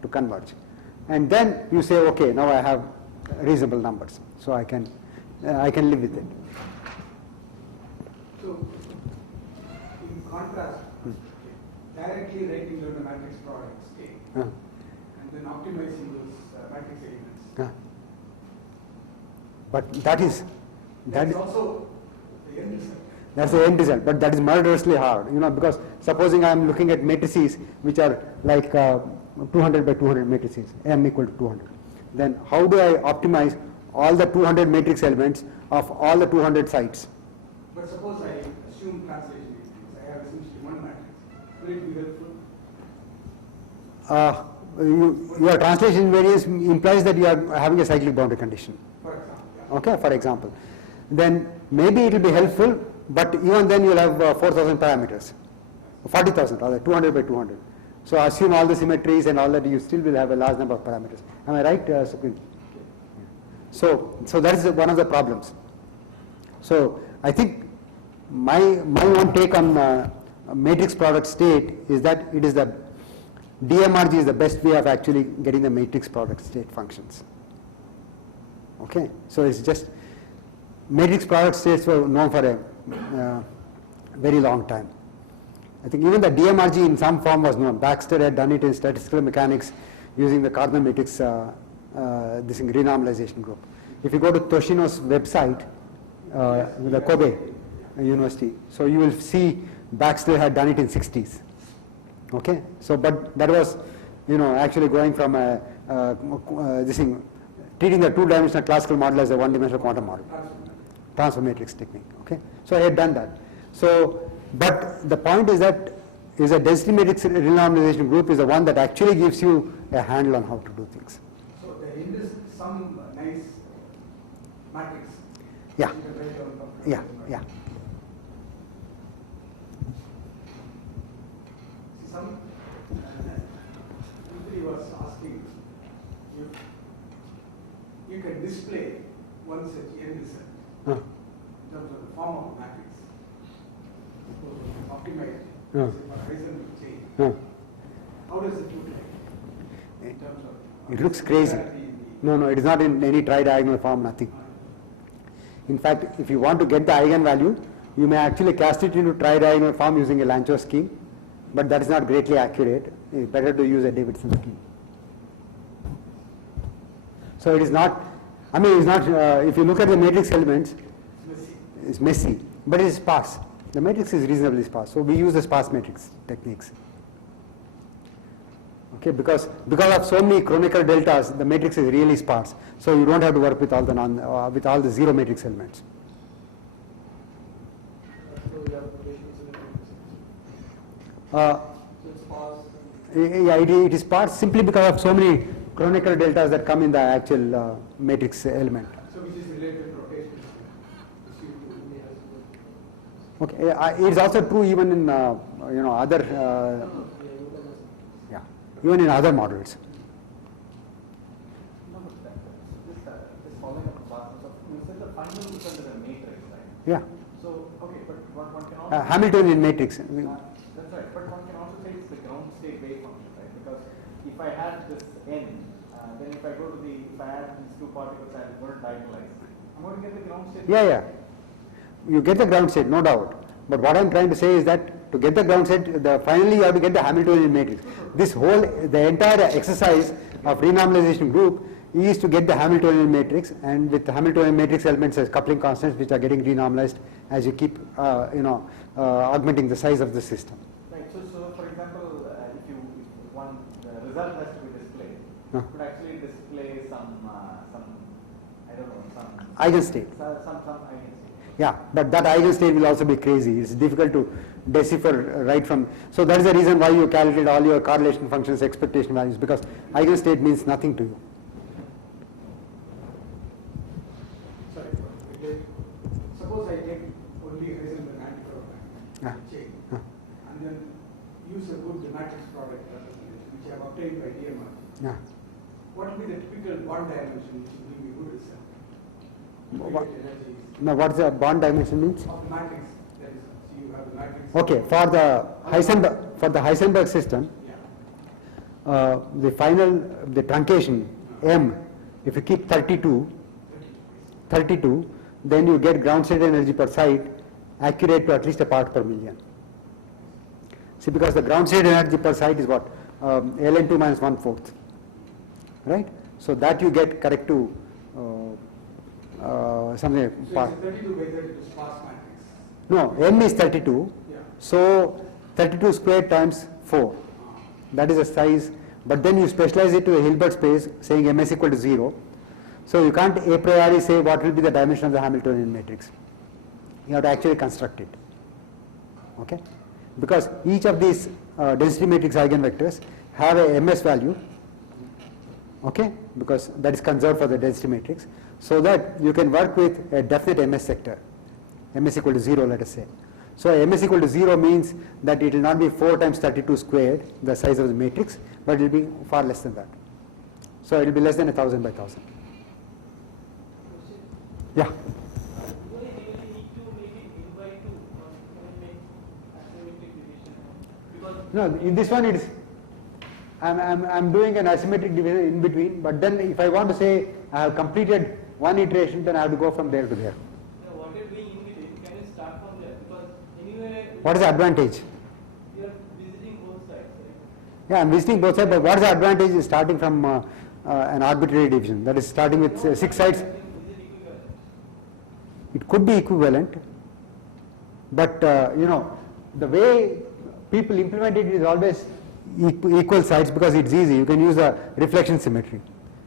to converge. And then you say, okay, now I have reasonable numbers, so I can live with it. So, in contrast, directly writing down the matrix product state and then optimizing those matrix elements. But that is also the end result. That's the end result, but that is murderously hard, because supposing I am looking at matrices which are like 200 by 200 matrices, m equal to 200. Then how do I optimize all the 200 matrix elements of all the 200 sites? But suppose I assume translation matrix, I have essentially one matrix. Will it be helpful? Your translation variance implies that you are having a cyclic boundary condition. For example. Yeah. Okay, for example. Then maybe it will be helpful, but even then you will have 4,000 parameters, 40,000 rather, 200 by 200. So assume all the symmetries and all that, you still will have a large number of parameters. Am I right, Sukhvin? So that is one of the problems. So I think my one take on matrix product state is that it is the DMRG is the best way of actually getting the matrix product state functions. Okay, so it's just matrix product states were known for very long time. I think even the DMRG in some form was known. Baxter had done it in statistical mechanics using the Cardinal matrix, this renormalization group. If you go to Toshino's website, the Kobe University, so you will see Baxter had done it in 60s. Okay, so but that was, actually going from treating the two-dimensional classical model as a one-dimensional quantum model, transfer matrix technique. Okay, so I had done that. So, but the point is that a density matrix renormalization group is the one that actually gives you a handle on how to do things. So in this some nice matrix. Yeah. Yeah. Yeah. Some somebody was asking if you can display one such n result in terms of the form of a matrix. Optimized for Heisenberg chain. How does it look like in terms of? It looks crazy. No, it is not in any tridiagonal form, nothing. In fact, if you want to get the eigenvalue, you may actually cast it into tridiagonal form using a Lanchos scheme, but that is not greatly accurate. It's better to use a Davidson scheme. So it is not, it's not, if you look at the matrix elements, it's messy, but it is sparse. The matrix is reasonably sparse, so we use the sparse matrix techniques. Okay, because of so many chronicle deltas, the matrix is really sparse. So you don't have to work with all the zero matrix elements. Yeah, it is sparse simply because of so many chronicle deltas that come in the actual matrix element. So which is related to rotation? Okay, it is also true even in other even in other models. No, but just following up on that, you said the final result is a matrix, right? Yeah. So, okay, but one can also... Hamiltonian matrix. that's right, but one can also say it's the ground state wave function, right? Because if I had this n, then if I add these two particles, I'm going to diagonalize. I'm going to get the ground state. Yeah. You get the ground state, no doubt. But what I'm trying to say is that to get the ground state, finally you have to get the Hamiltonian matrix. The entire exercise of renormalization group is to get the Hamiltonian matrix, and with the Hamiltonian matrix elements as coupling constants which are getting renormalized as you keep augmenting the size of the system. Right, so for example, the result has to be displayed, you could actually display some eigenstate. Some eigenstate. Yeah, but that eigenstate will also be crazy. It's difficult to decipher right from. So that is the reason why you calculate all your correlation functions, expectation values, because eigenstate means nothing to you. Sorry, suppose I take only Heisenberg antiferromagnetic chain and then use a good matrix product which I have obtained by DMRG. Yeah. What will be the typical bond dimension which will give me a good result? Now, what the bond dimension means? Of the matrix, that is, so you have the matrix. Okay, for the Heisenberg system, the truncation M, if you keep 32, then you get ground state energy per site accurate to at least a part per million. See, because the ground state energy per site is what? ln2 minus 1/4, right? So that you get correct to something. So it's 32 by 32 sparse matrix. No, M is 32. Yeah. So 32 squared times 4. That is the size. But then you specialize it to a Hilbert space, saying Ms equal to 0. So you can't a priori say what will be the dimension of the Hamiltonian matrix. You have to actually construct it. Okay? Because each of these density matrix eigenvectors have a Ms value. Okay? Because that is conserved for the density matrix. So that you can work with a definite Ms sector. Ms equal to 0, let us say. So Ms equal to 0 means that it will not be 4 times 32 squared, the size of the matrix, but it will be far less than that. So it will be less than 1000 by 1000. Yeah. Do I really need to make it n by 2 or can I make asymmetric division? Because No, in this one it is, I'm doing an asymmetric division in between, but then if I want to say I have completed one iteration, then I have to go from there to there. what you're doing in between, can you start from there? Because anyway, What is the advantage? You are visiting both sides, right? Yeah, I'm visiting both sides, but what is the advantage is starting from an arbitrary division, that is starting with 6 sides. Is it equivalent? It could be equivalent, but the way people implement it is always equal sides because it's easy. You can use a reflection symmetry,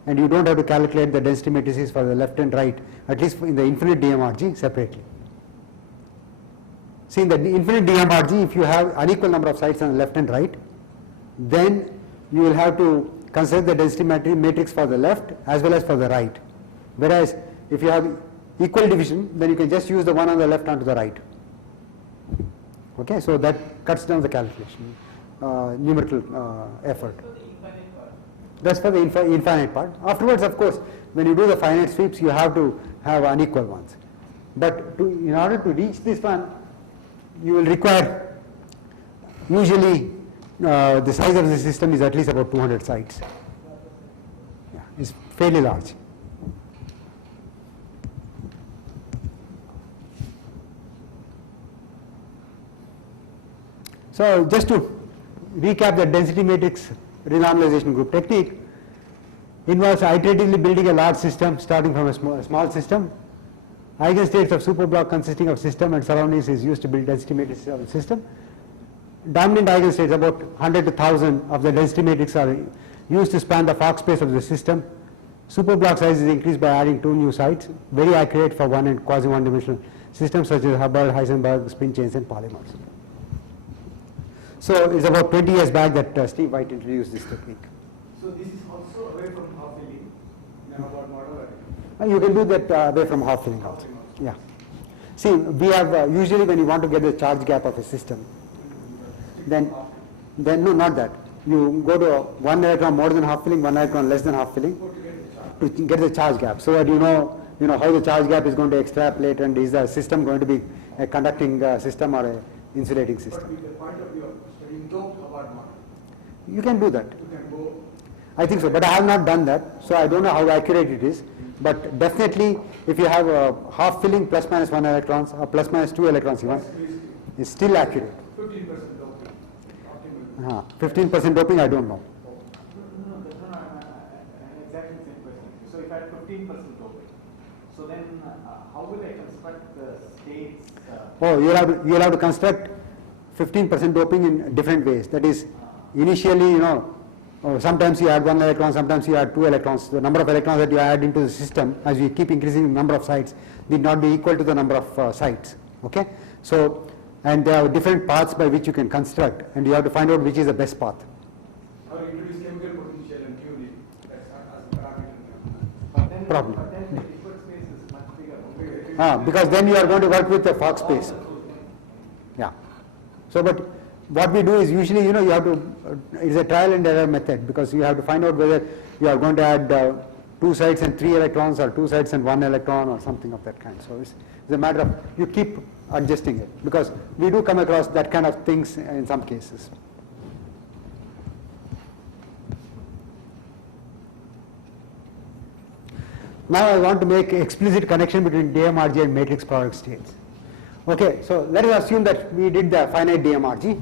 and you don't have to calculate the density matrices for the left and right, at least in the infinite DMRG separately. See, in the infinite DMRG, if you have unequal number of sides on the left and right, then you will have to consider the density matrix for the left as well as for the right. Whereas if you have equal division, then you can just use the one on the left onto the right. Okay, so that cuts down the calculation, numerical effort. For the infinite part. That's for the infinite part. Afterwards, of course, when you do the finite sweeps, you have to have unequal ones. But in order to reach this one, you will require, usually the size of the system is at least about 200 sites. Yeah, it's fairly large. So just to recap, the density matrix renormalization group technique involves iteratively building a large system starting from a small system. Eigenstates of superblock consisting of system and surroundings is used to build density matrices of the system. Dominant eigenstates, about 100 to 1000 of the density matrix, are used to span the Fock space of the system. Superblock size is increased by adding 2 new sites, very accurate for one and quasi one-dimensional systems such as Hubbard, Heisenberg, spin chains, and polymers. So it's about 20 years back that Steve White introduced this technique. So this is also away from half filling in a Hubbard model. You can do that away from half filling also. Yeah. See, we have usually when you want to get the charge gap of a system, then no, not that. You go to 1 electron more than half filling, 1 electron less than half filling to get the charge gap, so that you know how the charge gap is going to extrapolate, and is the system going to be a conducting system or a insulating system. But with the point of view of studying doped Hubbard model, You can do that. you can go. I think so, but I have not done that, so I don't know how accurate it is. But definitely, if you have a half filling plus minus 1 electrons or plus minus 2 electrons even, it's still accurate. 15% doping. Optimal. 15% doping, I don't know. No, exactly the same question. So if I had 15% doping, so then how will I construct the states? Oh, you'll have to construct 15% doping in different ways. That is, initially, sometimes you add 1 electron, sometimes you add 2 electrons. The number of electrons that you add into the system, as you keep increasing the number of sites, need not be equal to the number of sites. Okay? So, and there are different paths by which you can construct, and you have to find out which is the best path. Or introduce chemical potential and tune it as a parameter. Problem. But then the effort space is much bigger. Because then you are going to work with the Fock space. Yeah. So, but what we do is usually, you have to, it's a trial and error method, because you have to find out whether you are going to add 2 sites and 3 electrons, or 2 sites and 1 electron, or something of that kind. So it's a matter of, you keep adjusting it, because we do come across that kind of things in some cases. Now I want to make explicit connection between DMRG and matrix product states. Okay, so let us assume that we did the finite DMRG,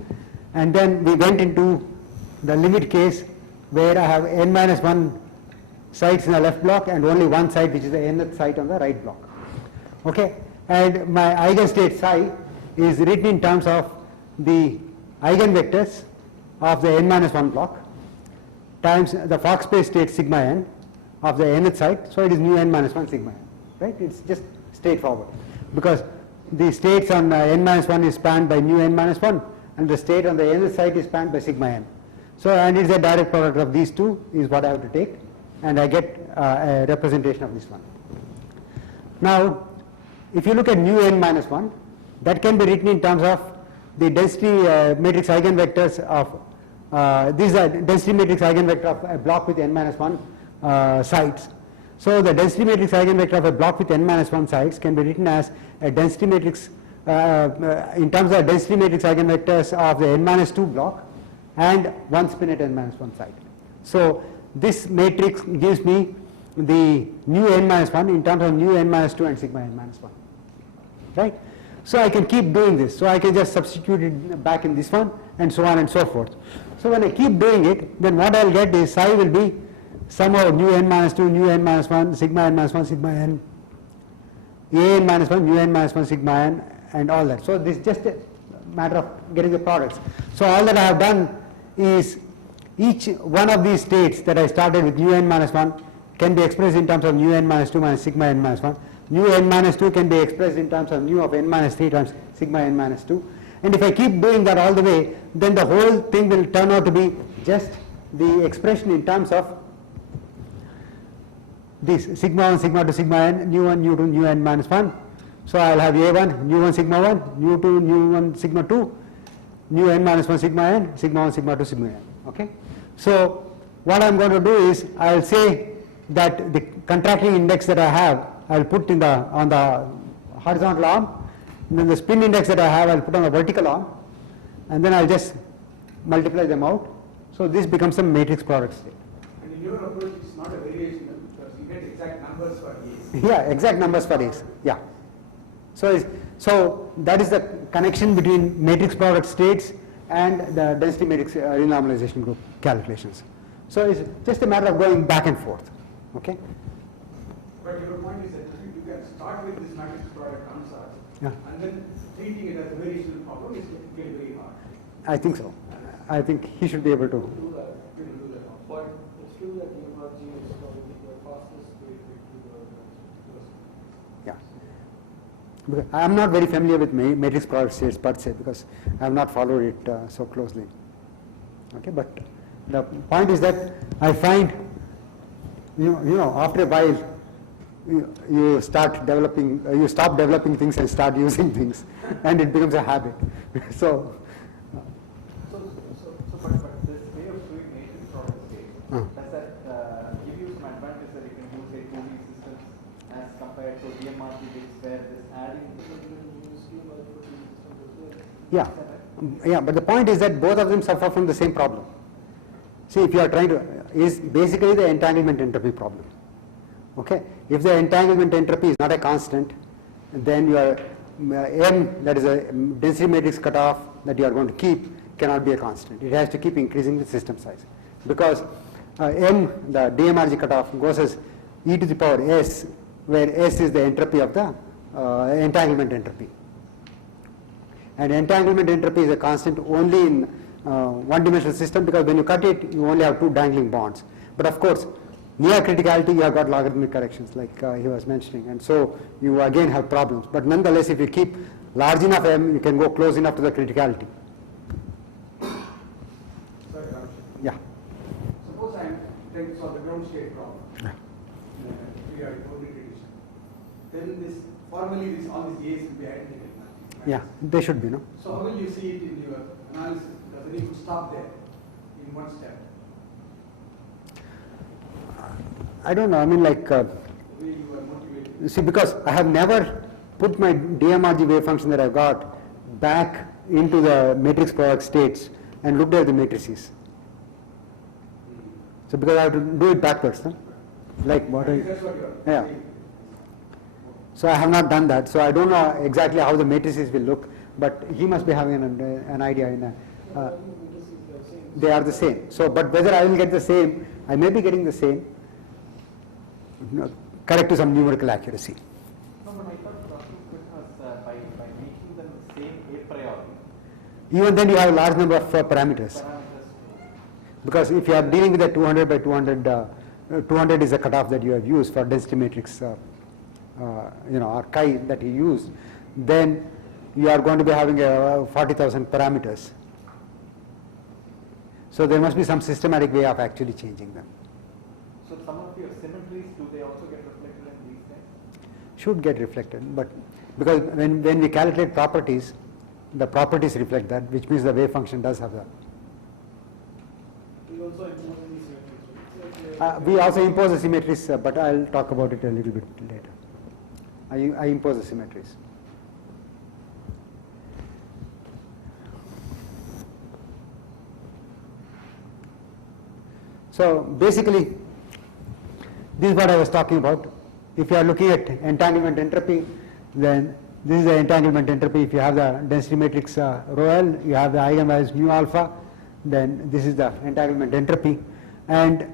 and then we went into the limit case where I have n minus 1 sites in the left block and only 1 site, which is the nth site on the right block. Okay, and my eigenstate psi is written in terms of the eigenvectors of the n minus 1 block times the Fock space state sigma n of the nth site, so it is mu n minus 1 sigma n, right? It's just straightforward, because the states on n minus 1 is spanned by mu n minus 1, and the state on the nth site is spanned by sigma n. So, and it's a direct product of these two is what I have to take, and I get a representation of this one. Now, if you look at mu n minus 1, that can be written in terms of the density matrix eigenvectors of, these are density matrix eigenvector of a block with n minus 1 sites. So the density matrix eigenvector of a block with n minus 1 sites can be written as a density matrix in terms of density matrix eigenvectors of the n minus 2 block and 1 spin at n minus 1 site. So this matrix gives me the nu n minus 1 in terms of nu n minus 2 and sigma n minus 1, right? So I can keep doing this. So I can just substitute it back in this one and so on and so forth. So when I keep doing it, then what I'll get is psi will be sum of nu n minus 2, nu n minus 1, sigma n minus 1, sigma n, a n minus 1, nu n minus 1, sigma n, and all that. So this is just a matter of getting the products. So all that I have done is each one of these states that I started with nu n minus 1 can be expressed in terms of nu n minus 2 minus sigma n minus 1. Nu n minus 2 can be expressed in terms of nu of n minus 3 times sigma n minus 2. And if I keep doing that all the way, then the whole thing will turn out to be just the expression in terms of this sigma 1, sigma 2, sigma n, nu 1, nu 2, nu n minus 1. So I will have a1, nu 1, sigma 1, nu 2, nu 1, sigma 2, nu n minus 1, sigma n, sigma 1, sigma 2, sigma n. Okay? So what I am going to do is I will say that the contracting index that I have, I will put in the on the horizontal arm, and then the spin index that I have, I will put on the vertical arm, and then I will just multiply them out. So this becomes a matrix product state. And in your approach, it's not a variation because you get exact numbers for A's. Yeah, exact numbers for A's. Yeah. So that is the connection between matrix product states and the density matrix renormalization group calculations. So it's just a matter of going back and forth. Okay. But your point is that you can start with this matrix product answer, Yeah. and then treating it as a variational problem is getting very hard. I think so. I think he should be able to. Do that. We will do that. But it's true that DMRG is probably the fastest way to Yeah. Because I am not very familiar with matrix product states per se because I have not followed it so closely. Okay, but the point is that I find, you know, after a while, you start developing, you stop developing things and start using things, and it becomes a habit. So But this way of doing matrix product state, does that give you some advantage that you can use a 2D systems as compared to DMRG where this adding yeah, yeah. But the point is that both of them suffer from the same problem. See, if you are trying to, is basically the entanglement entropy problem. Okay, if the entanglement entropy is not a constant, then your n, that is a density matrix cutoff that you are going to keep, cannot be a constant. It has to keep increasing the system size because n, the DMRG cutoff, goes as e to the power s, where s is the entropy of the entanglement entropy. And entanglement entropy is a constant only in one-dimensional system because when you cut it, you only have two dangling bonds. But of course, near criticality, you have got logarithmic corrections like he was mentioning, and so you again have problems. But nonetheless, if you keep large enough m, you can go close enough to the criticality. Sorry, Ramesh. Yeah. Suppose I am trying to solve the ground state problem. Periodic coordinate addition. Then this formally all these A's will be identical. Yeah, they should be, no? So how will you see it in your analysis? Because then you could stop there in one step. I don't know. I mean, like, The way you are motivated. see, because I have never put my DMRG wave function that I've got back into the matrix product states and looked at the matrices. So because I have to do it backwards, huh? Like what I, That's what you are yeah. saying. So I have not done that. So I don't know exactly how the matrices will look, but he must be having an idea in that. They are the same. So, but whether I will get the same, I may be getting the same, correct to some numerical accuracy. No, but I thought Dr. was by making them the same a priori. Even then you have a large number of parameters. Because if you are dealing with a 200 by 200, 200 is the cutoff that you have used for density matrix, or chi that you used, then you are going to be having 40,000 parameters. So there must be some systematic way of actually changing them. So some of your symmetries, do they also get reflected in these things? Should get reflected, but because when we calculate properties, the properties reflect that, which means the wave function does have that. We also impose any symmetries. We also impose the symmetries, but I'll talk about it a little bit later. I impose the symmetries. So basically, this is what I was talking about. If you are looking at entanglement entropy, then This is the entanglement entropy. If you have the density matrix rho L, you have the eigenvalues mu alpha, then this is the entanglement entropy. And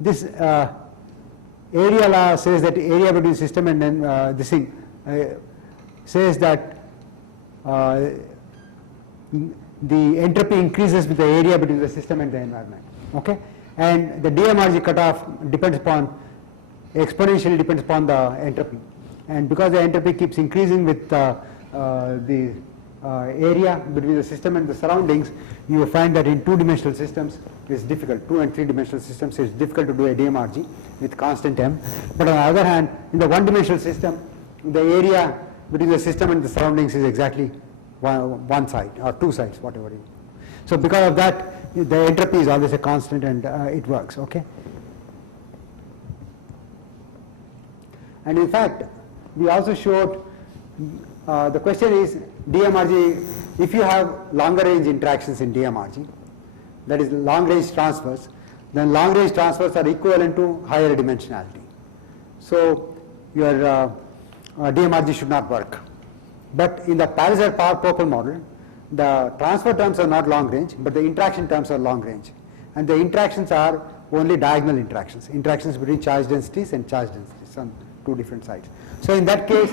this area law says that area between system and then this thing says that the entropy increases with the area between the system and the environment. Okay, and the DMRG cutoff depends upon, exponentially depends upon the entropy, and because the entropy keeps increasing with the area between the system and the surroundings, you will find that in two-dimensional systems it's difficult. 2 and 3-dimensional systems it's difficult to do a DMRG with constant m. But on the other hand, in the one-dimensional system, the area between the system and the surroundings is exactly one side or two sides, whatever it is. So because of that, the entropy is always a constant, and it works. Okay. And in fact, we also showed the question is DMRG, if you have longer range interactions in DMRG, that is long range transfers, then long range transfers are equivalent to higher dimensionality. So your DMRG should not work. But in the Palliser-Popel model, the transfer terms are not long range, but the interaction terms are long range. And the interactions are only diagonal interactions, interactions between charge densities and charge densities on two different sides. So in that case,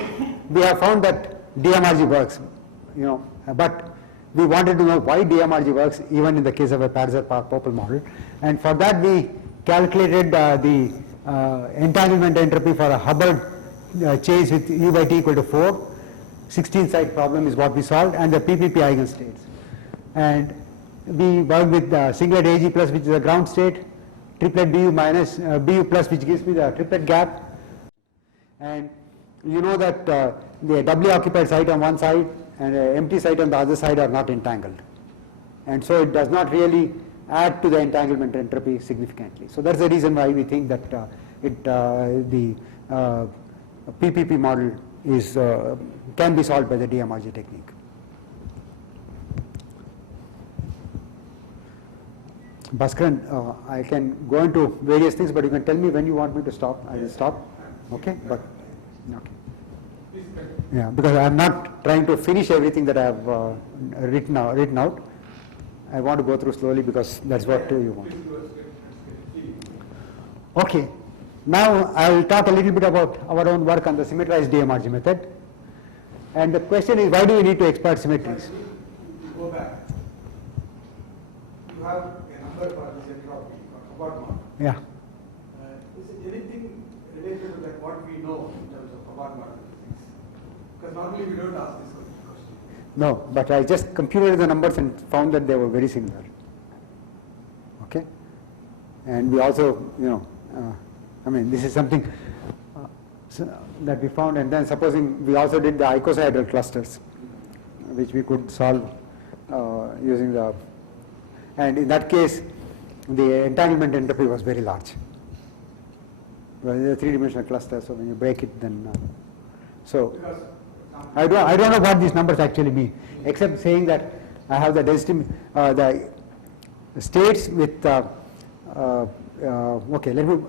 we have found that DMRG works, but we wanted to know why DMRG works even in the case of a Palliser-Popel model. And for that we calculated the entanglement entropy for a Hubbard chase with U by T equal to 4. 16-side problem is what we solved, and the PPP eigenstates. And we worked with singlet AG plus, which is a ground state, triplet BU minus BU plus, which gives me the triplet gap. And you know that the doubly occupied site on one side and an empty site on the other side are not entangled. And so it does not really add to the entanglement entropy significantly. So that's the reason why we think that the PPP model is can be solved by the DMRG technique. Bhaskaran, I can go into various things, but you can tell me when you want me to stop. I will stop. Okay, but okay. Yeah, because I am not trying to finish everything that I have written out. I want to go through slowly because that's what you want. Okay. Now I will talk a little bit about our own work on the symmetrized DMRG method. And the question is, why do we need to exploit symmetries? You go back. You have a number for this entropy, or Hubbard model. Yeah. Is it anything related to that what we know in terms of Hubbard model physics? Because normally we don't ask this question. No, but I just computed the numbers and found that they were very similar. Okay. And we also, this is something that we found, and then supposing we also did the icosahedral clusters, which we could solve using the, and in that case, the entanglement entropy was very large. Well, it's a three-dimensional cluster, so when you break it, then so I don't know what these numbers actually mean, except saying that I have the density, the states with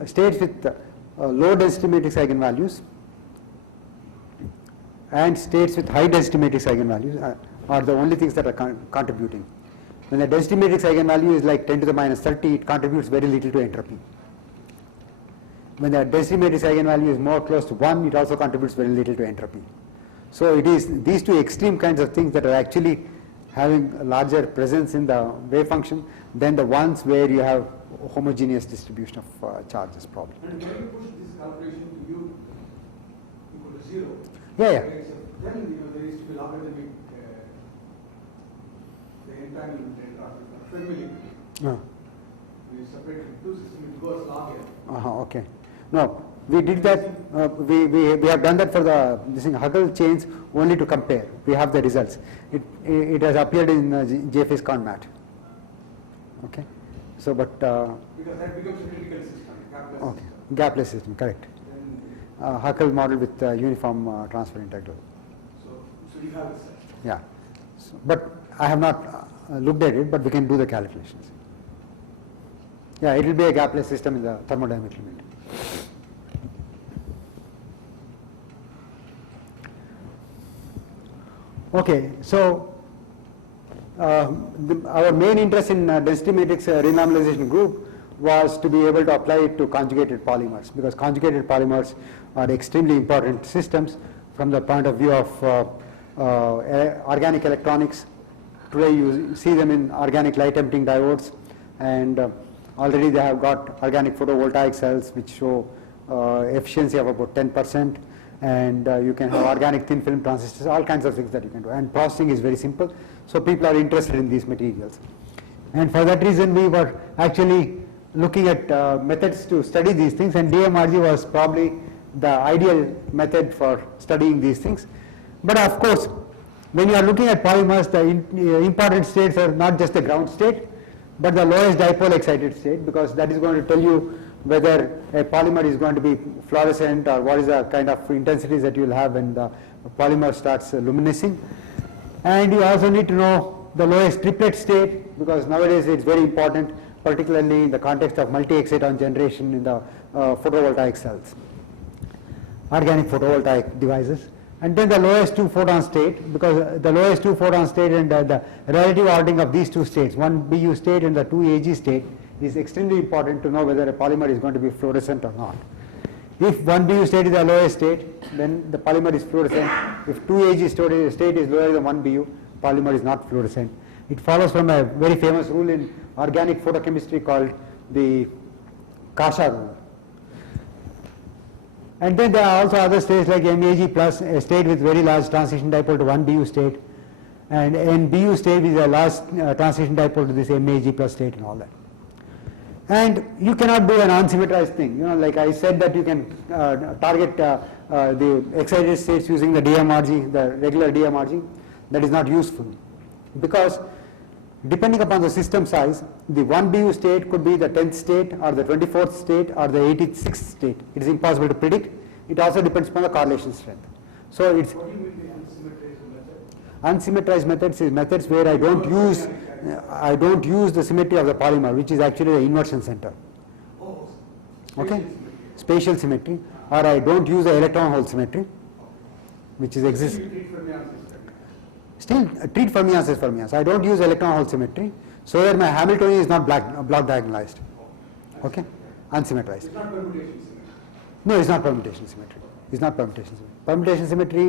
states with low density matrix eigenvalues and states with high density matrix eigenvalues are the only things that are contributing. When the density matrix eigenvalue is like 10 to the minus 30, it contributes very little to entropy. When the density matrix eigenvalue is more close to 1, it also contributes very little to entropy. So it is these two extreme kinds of things that are actually having a larger presence in the wave function than the ones where you have homogeneous distribution of charges problem. And when you push this calculation to u equal to 0, yeah. Then there is to be logarithmic the entanglement entropy, Fermi. We separate two systems, it goes log n. Okay. No, we did that. We have done that for the Huggle chains only to compare. We have the results. It has appeared in JFS conmat. Okay. So, but because that becomes a critical system, gapless okay, gapless system, correct. Huckel model with uniform transfer integral. So you have it. Yeah. So, but I have not looked at it, but we can do the calculations. Yeah, it will be a gapless system in the thermodynamic limit. Okay, so our main interest in density matrix renormalization group was to be able to apply it to conjugated polymers, because conjugated polymers are extremely important systems from the point of view of organic electronics. Today you see them in organic light emitting diodes, and already they have got organic photovoltaic cells which show efficiency of about 10%, and you can have organic thin film transistors, all kinds of things that you can do, and processing is very simple, so people are interested in these materials. And for that reason we were actually looking at methods to study these things, and DMRG was probably the ideal method for studying these things. But of course, when you are looking at polymers, the important states are not just the ground state, but the lowest dipole excited state, because that is going to tell you whether a polymer is going to be fluorescent or what is the kind of intensities that you will have when the polymer starts luminescing. And you also need to know the lowest triplet state, because nowadays it's very important, particularly in the context of multi-exciton generation in the photovoltaic cells, organic photovoltaic devices. And then the lowest 2 photon state, because the lowest 2 photon state and the relative ordering of these two states, 1 BU state and the 2 AG state, is extremely important to know whether a polymer is going to be fluorescent or not. If 1 BU state is the lowest state, then the polymer is fluorescent. If 2 AG state is lower than 1 BU, polymer is not fluorescent. It follows from a very famous rule in organic photochemistry called the Kasha rule. And then there are also other states like MAG plus, a state with very large transition dipole to 1 BU state, and NBU state is a large transition dipole to this MAG plus state and all that. And you cannot do an unsymmetrized thing. You know, like I said that you can target the excited states using the DMRG, the regular DMRG. That is not useful, because depending upon the system size, the 1 BU state could be the 10th state or the 24th state or the 86th state. It is impossible to predict. It also depends upon the correlation strength. So it's What do you mean the unsymmetrized unsymmetrized method? methods is methods where I don't use the symmetry of the polymer, which is actually the inversion center. Oh, Okay, spatial symmetry, or I don't use the electron hole symmetry, which is exists. You treat fermions as Still treat fermions as fermions. I don't use electron hole symmetry, so that my Hamiltonian is not block diagonalized. Okay, unsymmetrized. It's not permutation symmetry. No, it's not permutation symmetry. It's not permutation symmetry. Permutation symmetry,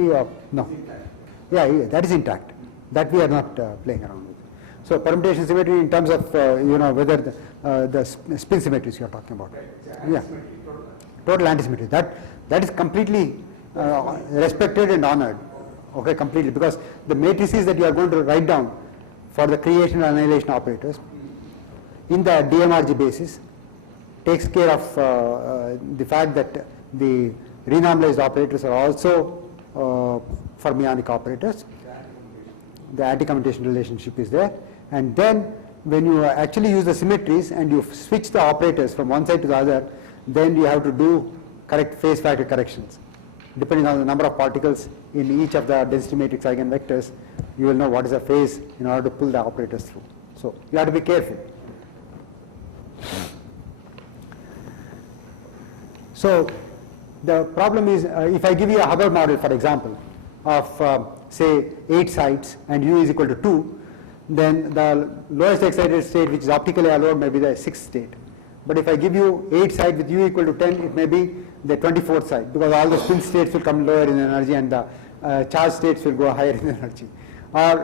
no. It's intact. Yeah, that is intact. That we are not playing around with. So permutation symmetry in terms of whether the spin symmetries you are talking about. Right. It's Yeah, antisymmetry, total antisymmetry. That is completely respected and honored. Okay, completely, because the matrices that you are going to write down for the creation and annihilation operators in the DMRG basis takes care of the fact that the renormalized operators are also fermionic operators. The anti-commutation relationship is there, and then when you actually use the symmetries and you switch the operators from one side to the other, then you have to do correct phase factor corrections. Depending on the number of particles in each of the density matrix eigenvectors, you will know what is the phase in order to pull the operators through. So you have to be careful. So the problem is, if I give you a Hubbard model, for example, of say 8 sites and U is equal to 2, then the lowest excited state, which is optically allowed, may be the 6th state. But if I give you 8 site with U equal to 10, it may be the 24th site, because all the spin states will come lower in energy and the charge states will go higher in energy.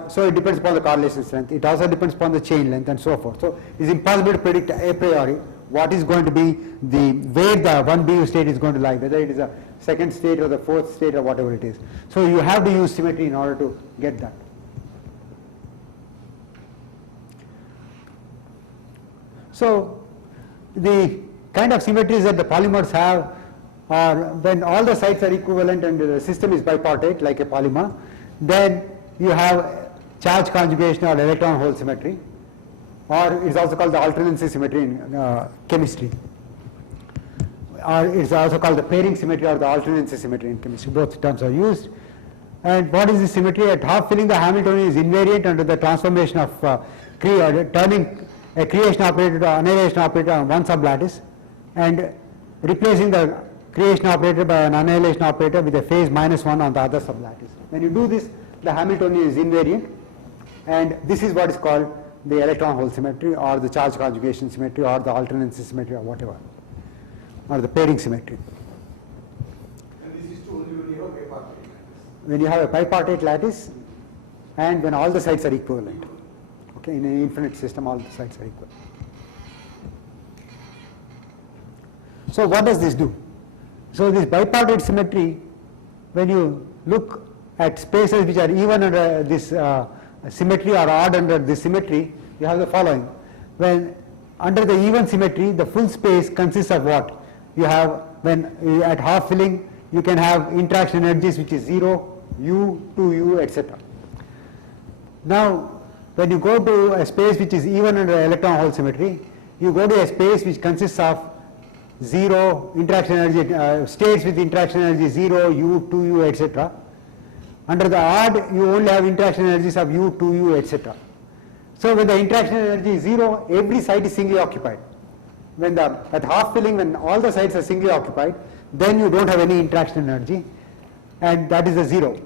So it depends upon the correlation strength. It also depends upon the chain length and so forth. So it's impossible to predict a priori what is going to be where the 1 BU state is going to lie, whether it is a 2nd state or the 4th state or whatever it is. So you have to use symmetry in order to get that. So the kind of symmetries that the polymers have are when all the sites are equivalent and the system is bipartite like a polymer, then you have charge conjugation or electron hole symmetry, or it's also called the alternancy symmetry in chemistry, or it's also called the pairing symmetry or the alternancy symmetry in chemistry. Both terms are used. And what is the symmetry? At half filling, the Hamiltonian is invariant under the transformation of turning a creation operator to annihilation operator on one sublattice and replacing the creation operator by an annihilation operator with a phase -1 on the other sublattice. When you do this, the Hamiltonian is invariant, and this is what is called the electron hole symmetry, or the charge conjugation symmetry, or the alternancy symmetry, or whatever, or the pairing symmetry. And this is true only when you have a bipartite lattice. When you have a bipartite lattice, and when all the sides are equivalent. Okay, in an infinite system, all the sides are equal. So what does this do? So this bipartite symmetry, when you look at spaces which are even under this symmetry or odd under this symmetry, you have the following. When under the even symmetry, the full space consists of what? You have, when at half filling, you can have interaction energies which is 0, u, 2u, etc. Now, when you go to a space which is even under electron hole symmetry, you go to a space which consists of 0 interaction energy, states with interaction energy 0, u, 2u, etc. Under the odd, you only have interaction energies of u, 2u, etc. So when the interaction energy is 0, every site is singly occupied. When at half filling, when all the sites are singly occupied, then you don't have any interaction energy, and that is a 0.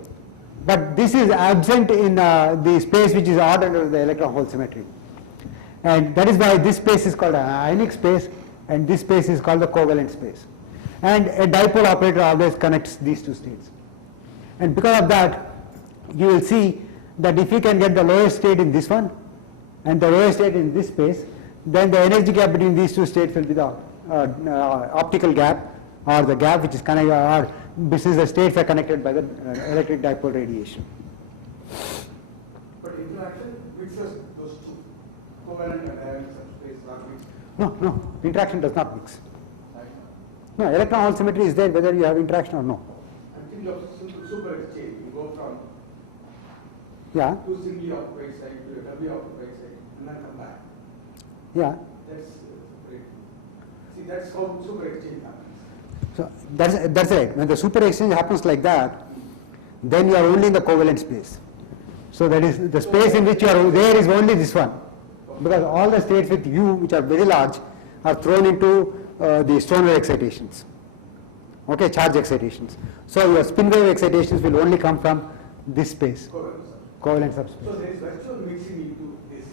But this is absent in the space which is odd under the electron hole symmetry. And that is why this space is called an ionic space, and this space is called the covalent space. And a dipole operator always connects these two states. And because of that, you will see that if you can get the lowest state in this one and the lowest state in this space, then the energy gap between these two states will be the optical gap, or the gap which is connected, or since the states are connected by the electric dipole radiation. But interaction mixes those two, covalent and ionic subspace not mixed. No, interaction does not mix. No, electron hole symmetry is there whether you have interaction or no. I'm thinking of super exchange. You go from Yeah, two singly occupied site to a doubly occupied site and then come back. yeah. That's great. See, that's how super exchange happens. So that's right. When the super exchange happens like that, then you are only in the covalent space. So that is the space in which you are there is only this one, because all the states with u, which are very large, are thrown into the Stoner excitations. Okay, charge excitations. So your spin wave excitations will only come from this space, covalent subspace. So there is virtual mixing into this.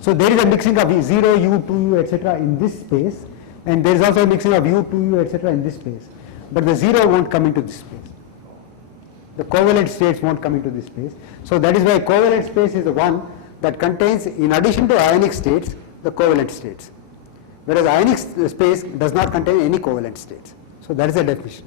So there is a mixing of 0, u, 2u, etc. in this space, and there is also a mixing of u, 2u, etc. in this space. But the 0 won't come into this space. The covalent states won't come into this space. So that is why covalent space is the one that contains, in addition to ionic states, the covalent states. Whereas ionic space does not contain any covalent states. So that is the definition.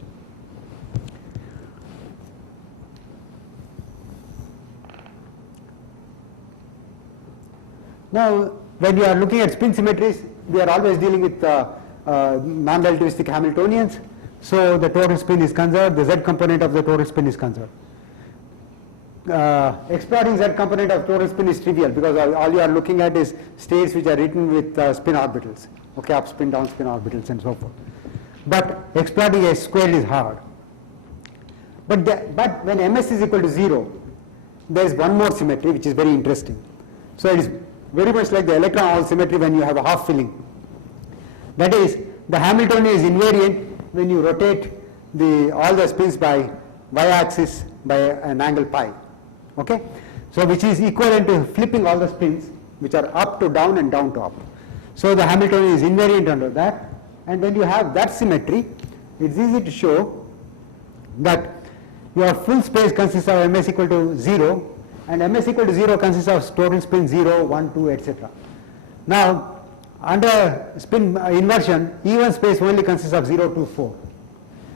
Now, when you are looking at spin symmetries, we are always dealing with non-relativistic Hamiltonians. So the total spin is conserved, the z component of the total spin is conserved. Exploiting z component of total spin is trivial, because all you are looking at is states which are written with spin orbitals, okay, up spin, down spin orbitals and so forth. But exploiting a squared is hard. But when ms is equal to 0, there is one more symmetry which is very interesting. So it is very much like the electron hole symmetry when you have a half filling. That is, the Hamiltonian is invariant when you rotate all the spins by y-axis by an angle pi. Okay? So which is equivalent to flipping all the spins which are up to down and down to up. So the Hamiltonian is invariant under that, and when you have that symmetry, it's easy to show that your full space consists of ms equal to 0, and ms equal to 0 consists of total spin 0, 1, 2, etc. Now, under spin inversion, even space only consists of 0, 2, 4,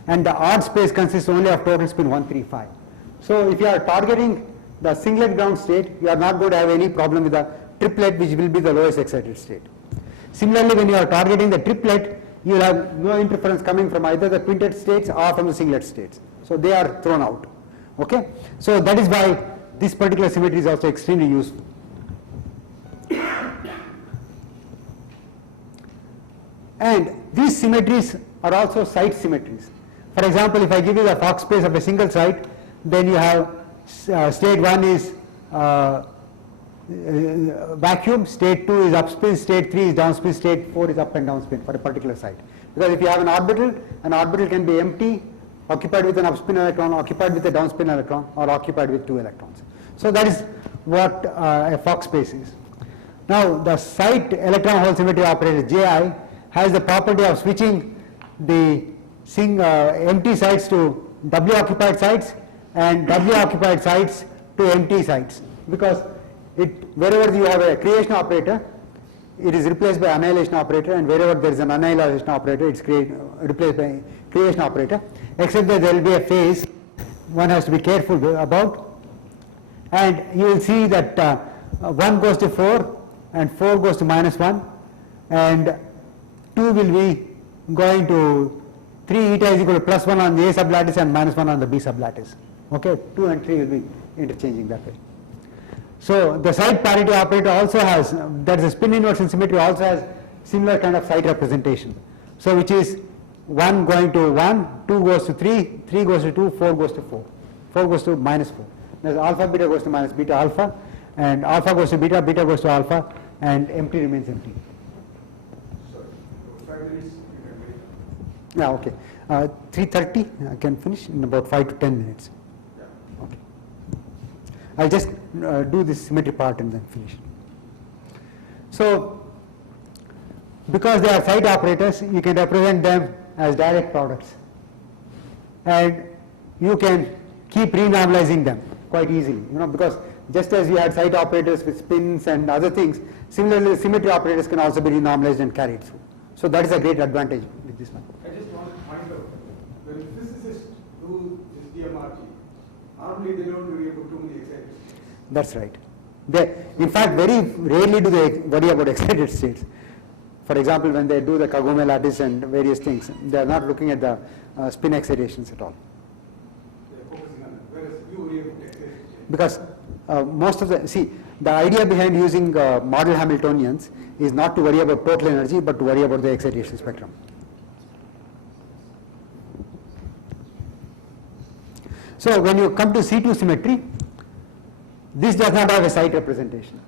and the odd space consists only of total spin 1, 3, 5. So if you are targeting the singlet ground state, you are not going to have any problem with the triplet, which will be the lowest excited state. Similarly, when you are targeting the triplet, you will have no interference coming from either the quintet states or from the singlet states. So they are thrown out. Okay? So that is why this particular symmetry is also extremely useful. And these symmetries are also site symmetries. For example, if I give you the Fock space of a single site, then you have state 1 is vacuum, state 2 is upspin, state 3 is downspin, state 4 is up and downspin for a particular site. Because if you have an orbital can be empty occupied with an upspin electron, occupied with a downspin electron, or occupied with 2 electrons. So that is what a Fock space is. Now the site electron hole symmetry operator Ji has the property of switching the empty sites to W occupied sites and W occupied sites to empty sites, because wherever you have a creation operator, it is replaced by annihilation operator, and wherever there is an annihilation operator, it's replaced by creation operator, except that there will be a phase one has to be careful about, and you will see that 1 goes to 4 and 4 goes to -1, and 2 will be going to 3 eta is equal to +1 on the A sublattice and -1 on the B sublattice. Okay, 2 and 3 will be interchanging that way. So the site parity operator also has, that is a spin inversion symmetry, also has similar kind of site representation. So which is 1 going to 1, 2 goes to 3, 3 goes to 2, 4 goes to 4, 4 goes to -4. There's alpha beta goes to minus beta alpha, and alpha goes to beta, beta goes to alpha, and empty remains empty. Sorry, 5 minutes, you can wait. Yeah, okay. 3:30, I can finish in about 5 to 10 minutes. Yeah. Okay. I'll just do this symmetry part and then finish. So, because they are site operators, you can represent them as direct products. And you can keep renormalizing them quite easily, because just as you had site operators with spins and other things, similarly symmetry operators can also be renormalized and carried through. So that is a great advantage with this one. I just want to point out, when physicists do this DMRG, normally they don't worry about too many excited states. That's right. In fact, very rarely do they worry about excited states. For example, when they do the Kagome lattice and various things, they are not looking at the spin excitations at all. They are focusing on that, whereas you worry about excited states. Because most of the idea behind using model Hamiltonians is not to worry about total energy, but to worry about the excitation spectrum. So when you come to C2 symmetry, this does not have a site representation,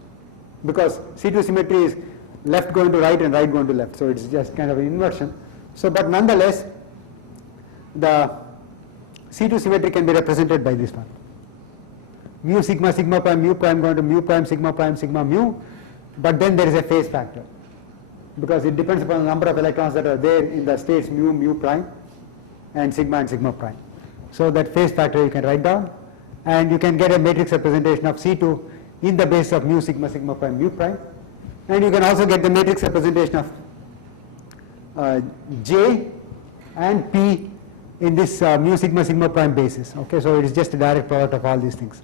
because C2 symmetry is left going to right and right going to left, so it's just kind of an inversion. So, but nonetheless, the C2 symmetry can be represented by this one. Mu sigma sigma prime mu prime going to mu prime sigma mu, but then there is a phase factor, because it depends upon the number of electrons that are there in the states mu prime and sigma prime. So that phase factor you can write down, and you can get a matrix representation of C2 in the base of mu sigma prime mu prime, and you can also get the matrix representation of J and P in this mu sigma prime basis. Okay, so it is just a direct product of all these things.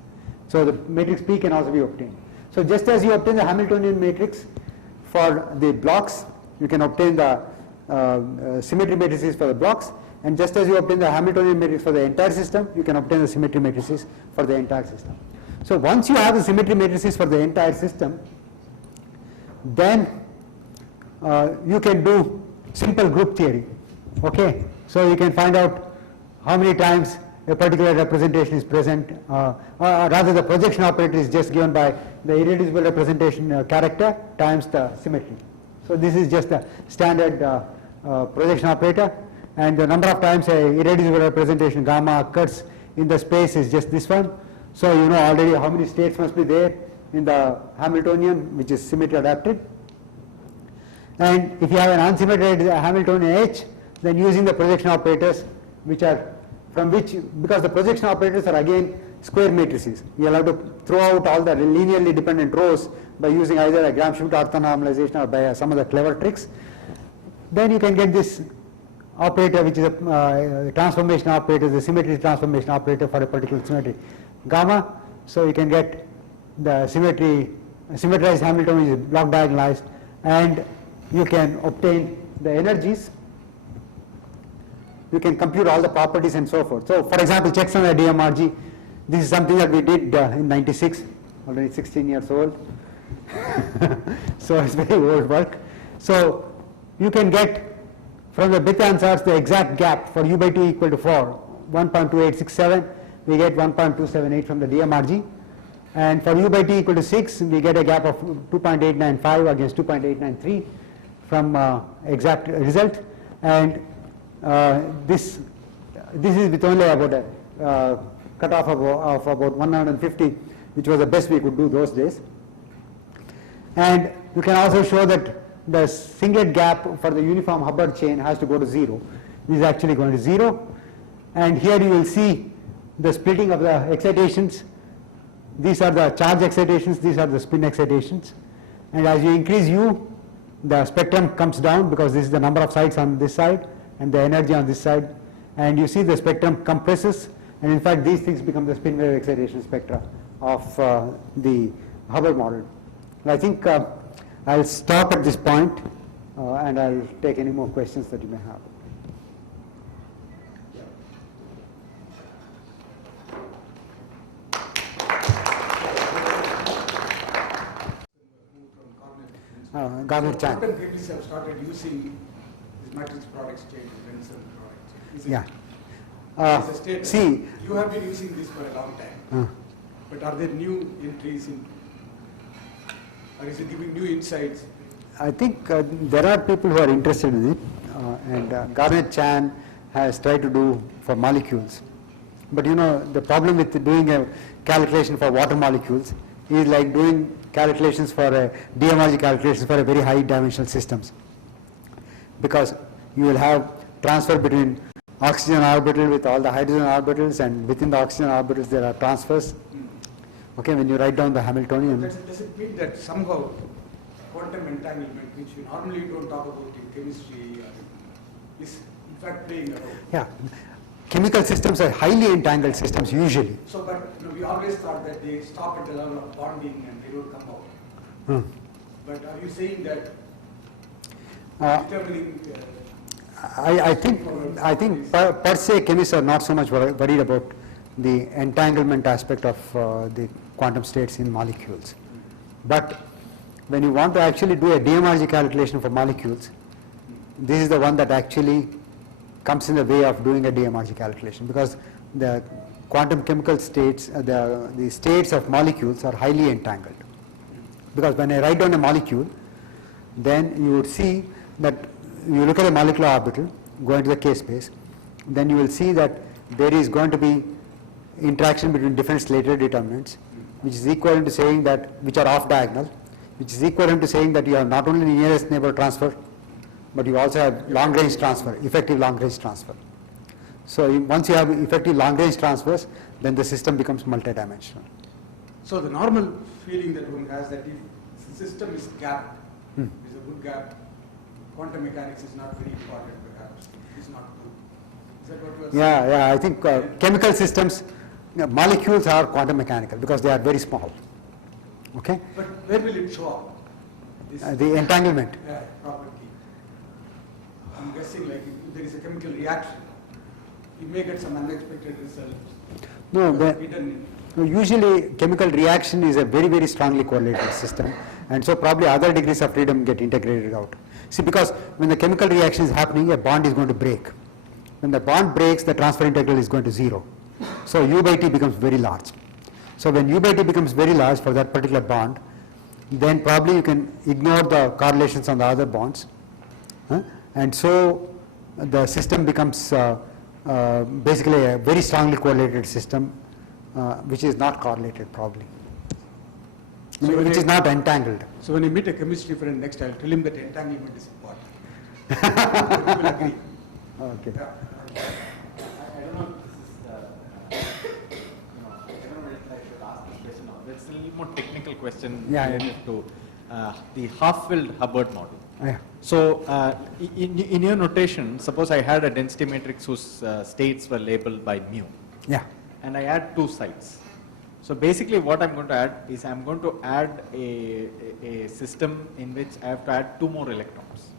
So the matrix P can also be obtained. So just as you obtain the Hamiltonian matrix for the blocks, you can obtain the symmetry matrices for the blocks, and just as you obtain the Hamiltonian matrix for the entire system, you can obtain the symmetry matrices for the entire system. So once you have the symmetry matrices for the entire system, then you can do simple group theory. Okay, so you can find out how many times a particular representation is present, or rather the projection operator is just given by the irreducible representation character times the symmetry. So this is just a standard projection operator, and the number of times a irreducible representation gamma occurs in the space is just this one. So you know already how many states must be there in the Hamiltonian, which is symmetry adapted. And if you have an unsymmetric Hamiltonian H, then using the projection operators, which are because the projection operators are again square matrices, you will have to throw out all the linearly dependent rows by using either a Gram-Schmidt orthonormalization or by some of the clever tricks. Then you can get this operator, which is a transformation operator, the symmetry transformation operator for a particular symmetry gamma. So you can get the symmetrized Hamiltonian is block diagonalized, and you can obtain the energies. You can compute all the properties and so forth. So for example, checks on the DMRG, this is something that we did in 96, already 16 years old. So it's very old work. So you can get from the beta answers the exact gap for u by t equal to 4, 1.2867, we get 1.278 from the DMRG. And for u by t equal to 6, we get a gap of 2.895 against 2.893 from exact result. And this this is with only about a cutoff of about 150, which was the best we could do those days. And you can also show that the singlet gap for the uniform Hubbard chain has to go to 0. This is actually going to 0. And here you will see the splitting of the excitations. These are the charge excitations, these are the spin excitations. And as you increase U, the spectrum comes down because this is the number of sites on this side and the energy on this side. And you see the spectrum compresses, and in fact these things become the spin wave excitation spectra of the Hubbard model. I think I'll stop at this point and I'll take any more questions that you may have. Garner Chan. Quantum chemists have started using this matrix products chain, tensor products. Yeah. It's a state. See, you have been using this for a long time. But are there new entries in, or is it giving new insights? I think there are people who are interested in it, and Garnet Chan has tried to do for molecules. But you know, the problem with doing a calculation for water molecules is like doing calculations for a DMRG calculations for a very high dimensional systems, because you will have transfer between oxygen orbital with all the hydrogen orbitals, and within the oxygen orbitals there are transfers. Okay, when you write down the Hamiltonian. Does it mean that somehow quantum entanglement, which you normally don't talk about in chemistry, is in fact playing a role? Yeah, chemical systems are highly entangled systems usually. So, but you know, we always thought that they stop at the level of bonding and they don't come out. But are you saying that determining? I think per se chemists are not so much worried about the entanglement aspect of the quantum states in molecules. But when you want to actually do a DMRG calculation for molecules, this is the one that actually comes in the way of doing a DMRG calculation, because the quantum chemical states, the states of molecules are highly entangled. Because when I write down a molecule, then you would see that you look at a molecular orbital, go into the K space, then you will see that there is going to be interaction between different slated determinants, which is equivalent to saying that, which are off diagonal, which is equivalent to saying that you have not only nearest neighbor transfer, but you also have long range transfer, effective long range transfer. So once you have effective long range transfers, then the system becomes multidimensional. So the normal feeling that one has that if the system is gapped, is a good gap, quantum mechanics is not very important perhaps, it's not good. Is that what you are saying? Yeah, I think chemical systems, molecules are quantum mechanical because they are very small. Okay? But where will it show up? The entanglement. Yeah, property. I'm guessing like if there is a chemical reaction, you may get some unexpected results. No, usually chemical reaction is a very, very strongly correlated system, and so probably other degrees of freedom get integrated out. See, because when the chemical reaction is happening, a bond is going to break. When the bond breaks, the transfer integral is going to 0. So U by T becomes very large. So when U by T becomes very large for that particular bond, then probably you can ignore the correlations on the other bonds. And so the system becomes basically a very strongly correlated system, which is not correlated probably, so which is not entangled. So when you meet a chemistry friend next, I'll tell him that entanglement is important. He will agree. Okay. Yeah. I don't know if this is, I don't know if I should ask this question now. It's a little more technical question related to the half-filled Hubbard model. Yeah. So in your notation, suppose I had a density matrix whose states were labeled by mu. Yeah. And I add 2 sites. So basically what I'm going to add is I'm going to add a system in which I have to add 2 more electrons.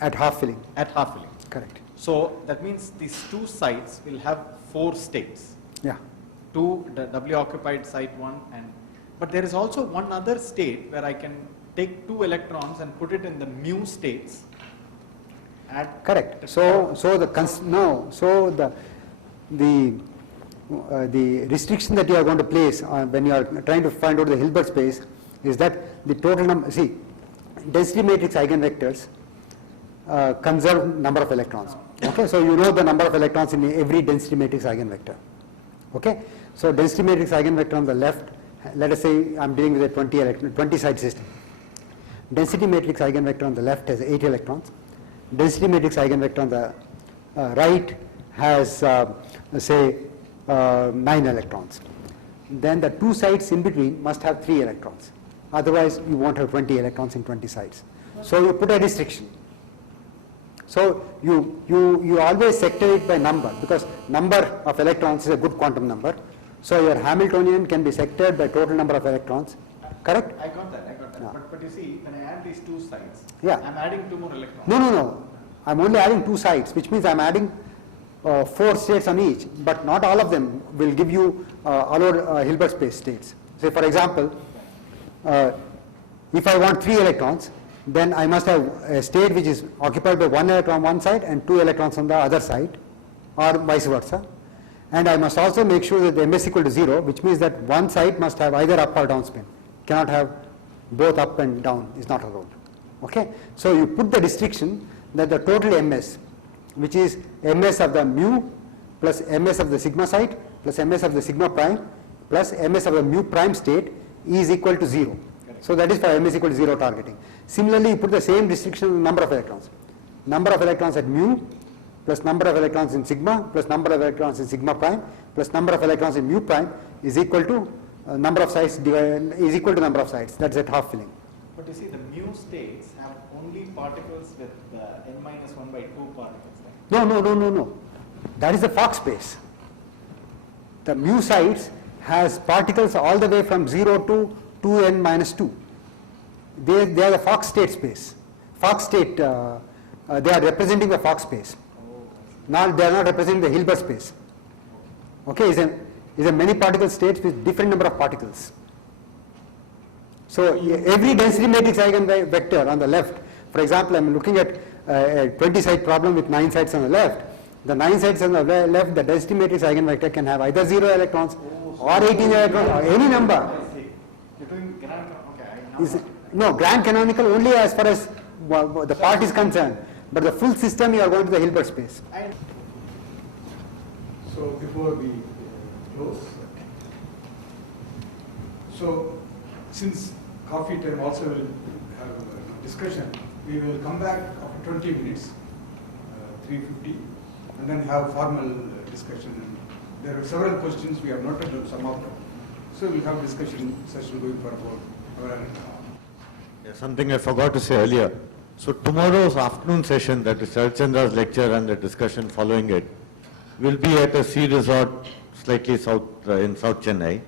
At half filling. At half filling. Correct. So that means these 2 sites will have 4 states. Yeah. 2 W occupied site 1, but there is also one other state where I can take 2 electrons and put it in the mu states. Correct. So the restriction that you are going to place when you are trying to find out the Hilbert space is that the total number, see, density matrix eigenvectors conserved number of electrons. Okay, so you know the number of electrons in every density matrix eigenvector. Okay, so density matrix eigenvector on the left, let us say I'm dealing with a 20 side system. Density matrix eigenvector on the left has 8 electrons. Density matrix eigenvector on the right has say 9 electrons. Then the 2 sides in between must have 3 electrons. Otherwise you won't have 20 electrons in 20 sides. So you put a restriction. So you always sector it by number, because number of electrons is a good quantum number. So your Hamiltonian can be sectored by total number of electrons. Correct? I got that. Yeah. But you see, when I add these 2 sides, Yeah. I'm adding 2 more electrons. No. I'm only adding 2 sides, which means I'm adding 4 states on each, but not all of them will give you allowed Hilbert space states. Say for example, if I want 3 electrons, then I must have a state which is occupied by 1 electron on one side and 2 electrons on the other side, or vice versa. And I must also make sure that the m is equal to 0, which means that one side must have either up or down spin. Cannot have both up and down, is not allowed. Okay? So you put the restriction that the total ms, which is ms of the mu plus ms of the sigma site plus ms of the sigma prime plus ms of the mu prime state is equal to 0. So that is for m is equal to 0 targeting. Similarly, you put the same restriction on the number of electrons. Number of electrons at mu plus number of electrons in sigma plus number of electrons in sigma prime plus number of electrons in mu prime is equal to number of sites is equal to number of sites. That's at half filling. But you see, the mu states have only particles with n minus 1 by 2 particles. Right? No. That is the Fock space. The mu sites has particles all the way from 0 to 2n minus 2. They are the Fock state space. Fock state, they are representing the Fock space. Now they are not representing the Hilbert space. Okay, is a many particle states with different number of particles. So every density matrix eigenvector on the left, for example, I am looking at a 20 side problem with 9 sides on the left. The 9 sides on the left, the density matrix eigenvector can have either 0 electrons or 18 electrons or any number. I see. You're doing grand, okay. No, grand canonical only as far as the part is concerned, but the full system you are going to the Hilbert space. So before we close, so since coffee time also will have a discussion, we will come back after 20 minutes, 3:50, and then have formal discussion. And there are several questions, we have noted down some of them. So we'll have discussion session going for about an hour and a half. Yeah, something I forgot to say earlier. So tomorrow's afternoon session, that is Sarachandra's lecture and the discussion following it, will be at a sea resort slightly south in South Chennai.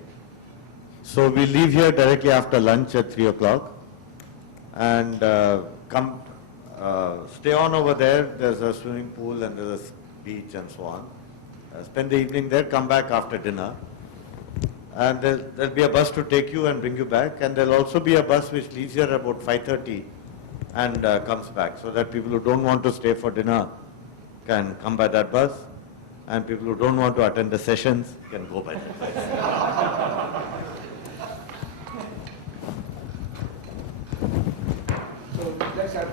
So we leave here directly after lunch at 3 o'clock and come stay on over there. There's a swimming pool and there's a beach and so on. Spend the evening there, come back after dinner. And there'll be a bus to take you and bring you back, and there'll also be a bus which leaves here about 5:30 and comes back, so that people who don't want to stay for dinner can come by that bus, and people who don't want to attend the sessions can go by that bus. So let's have